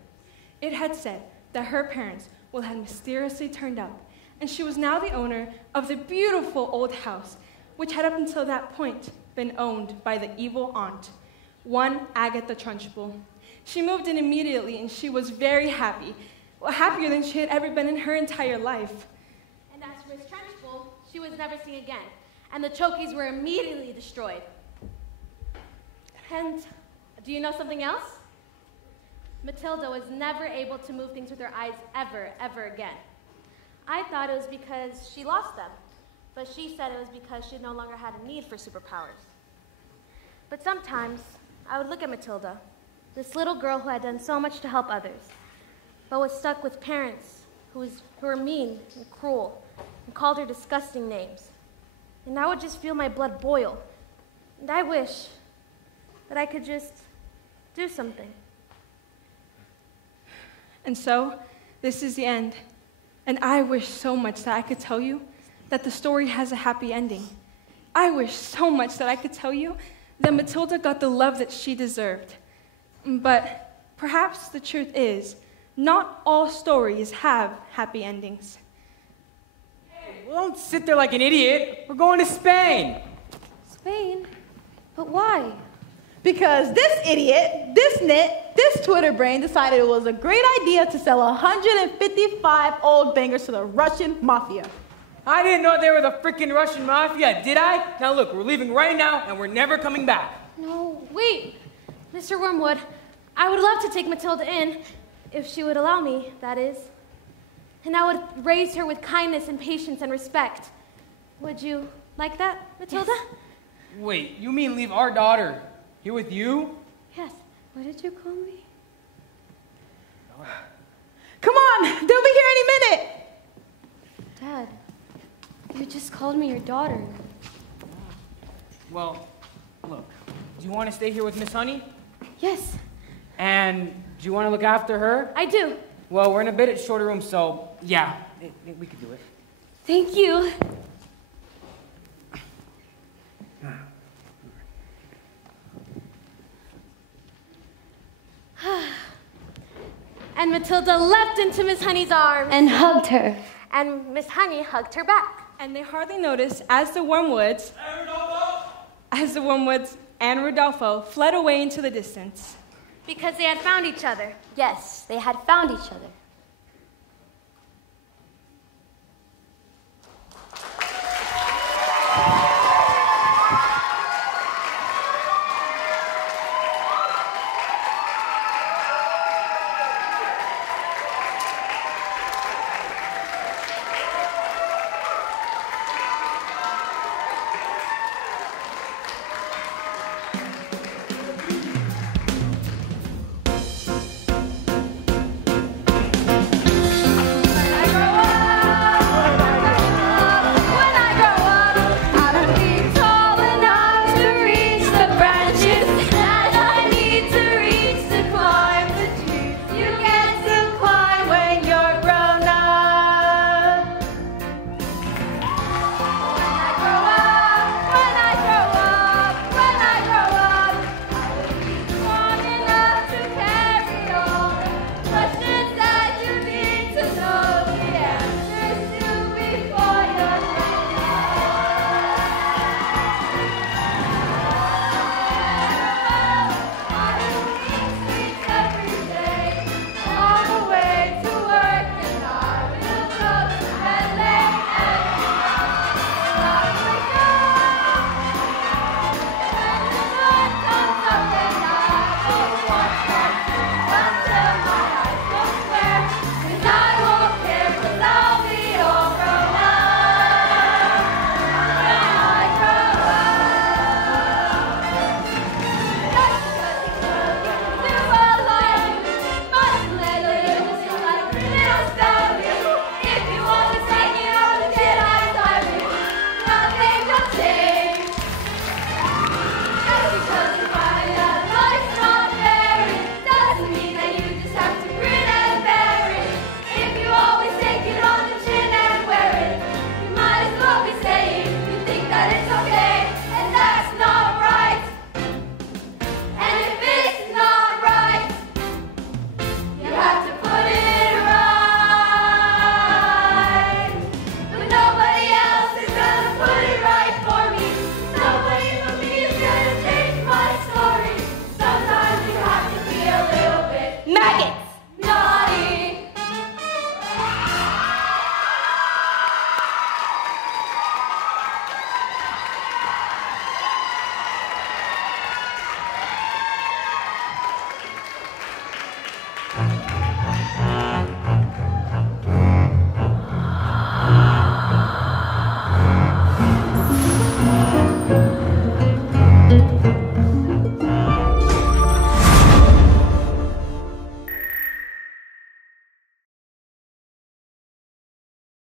It had said that her parents had mysteriously turned up, and she was now the owner of the beautiful old house, which had up until that point been owned by the evil aunt, one Agatha Trunchbull. She moved in immediately, and she was very happy, happier than she had ever been in her entire life. And as for Miss Trunchbull, she was never seen again, and the Chokies were immediately destroyed. And do you know something else? Matilda was never able to move things with her eyes ever again. I thought it was because she lost them, but she said it was because she no longer had a need for superpowers. But sometimes I would look at Matilda, this little girl who had done so much to help others, but was stuck with parents who were mean and cruel and called her disgusting names. And I would just feel my blood boil. And I wish that I could just do something. And so, this is the end. And I wish so much that I could tell you that the story has a happy ending. I wish so much that I could tell you that Matilda got the love that she deserved. But perhaps the truth is, not all stories have happy endings. Hey, well, don't sit there like an idiot. We're going to Spain. Spain? But why? Because this idiot, this nit, this Twitter brain decided it was a great idea to sell 155 old bangers to the Russian mafia. I didn't know they were the freaking Russian mafia, did I? Now look, we're leaving right now and we're never coming back. No, wait. Mr. Wormwood, I would love to take Matilda in, if she would allow me, that is. And I would raise her with kindness and patience and respect. Would you like that, Matilda? Yes. Wait, you mean leave our daughter here with you? Yes. What did you call me? Come on, they'll be here any minute. Dad, you just called me your daughter. Well, look, do you want to stay here with Miss Honey? Yes. And do you want to look after her? I do. Well, we're in a bit shorter room, so yeah, we could do it. Thank you. And Matilda leapt into Miss Honey's arms. And hugged her. And Miss Honey hugged her back. And they hardly noticed as the Wormwoods and Rodolfo fled away into the distance. Because they had found each other. Yes, they had found each other.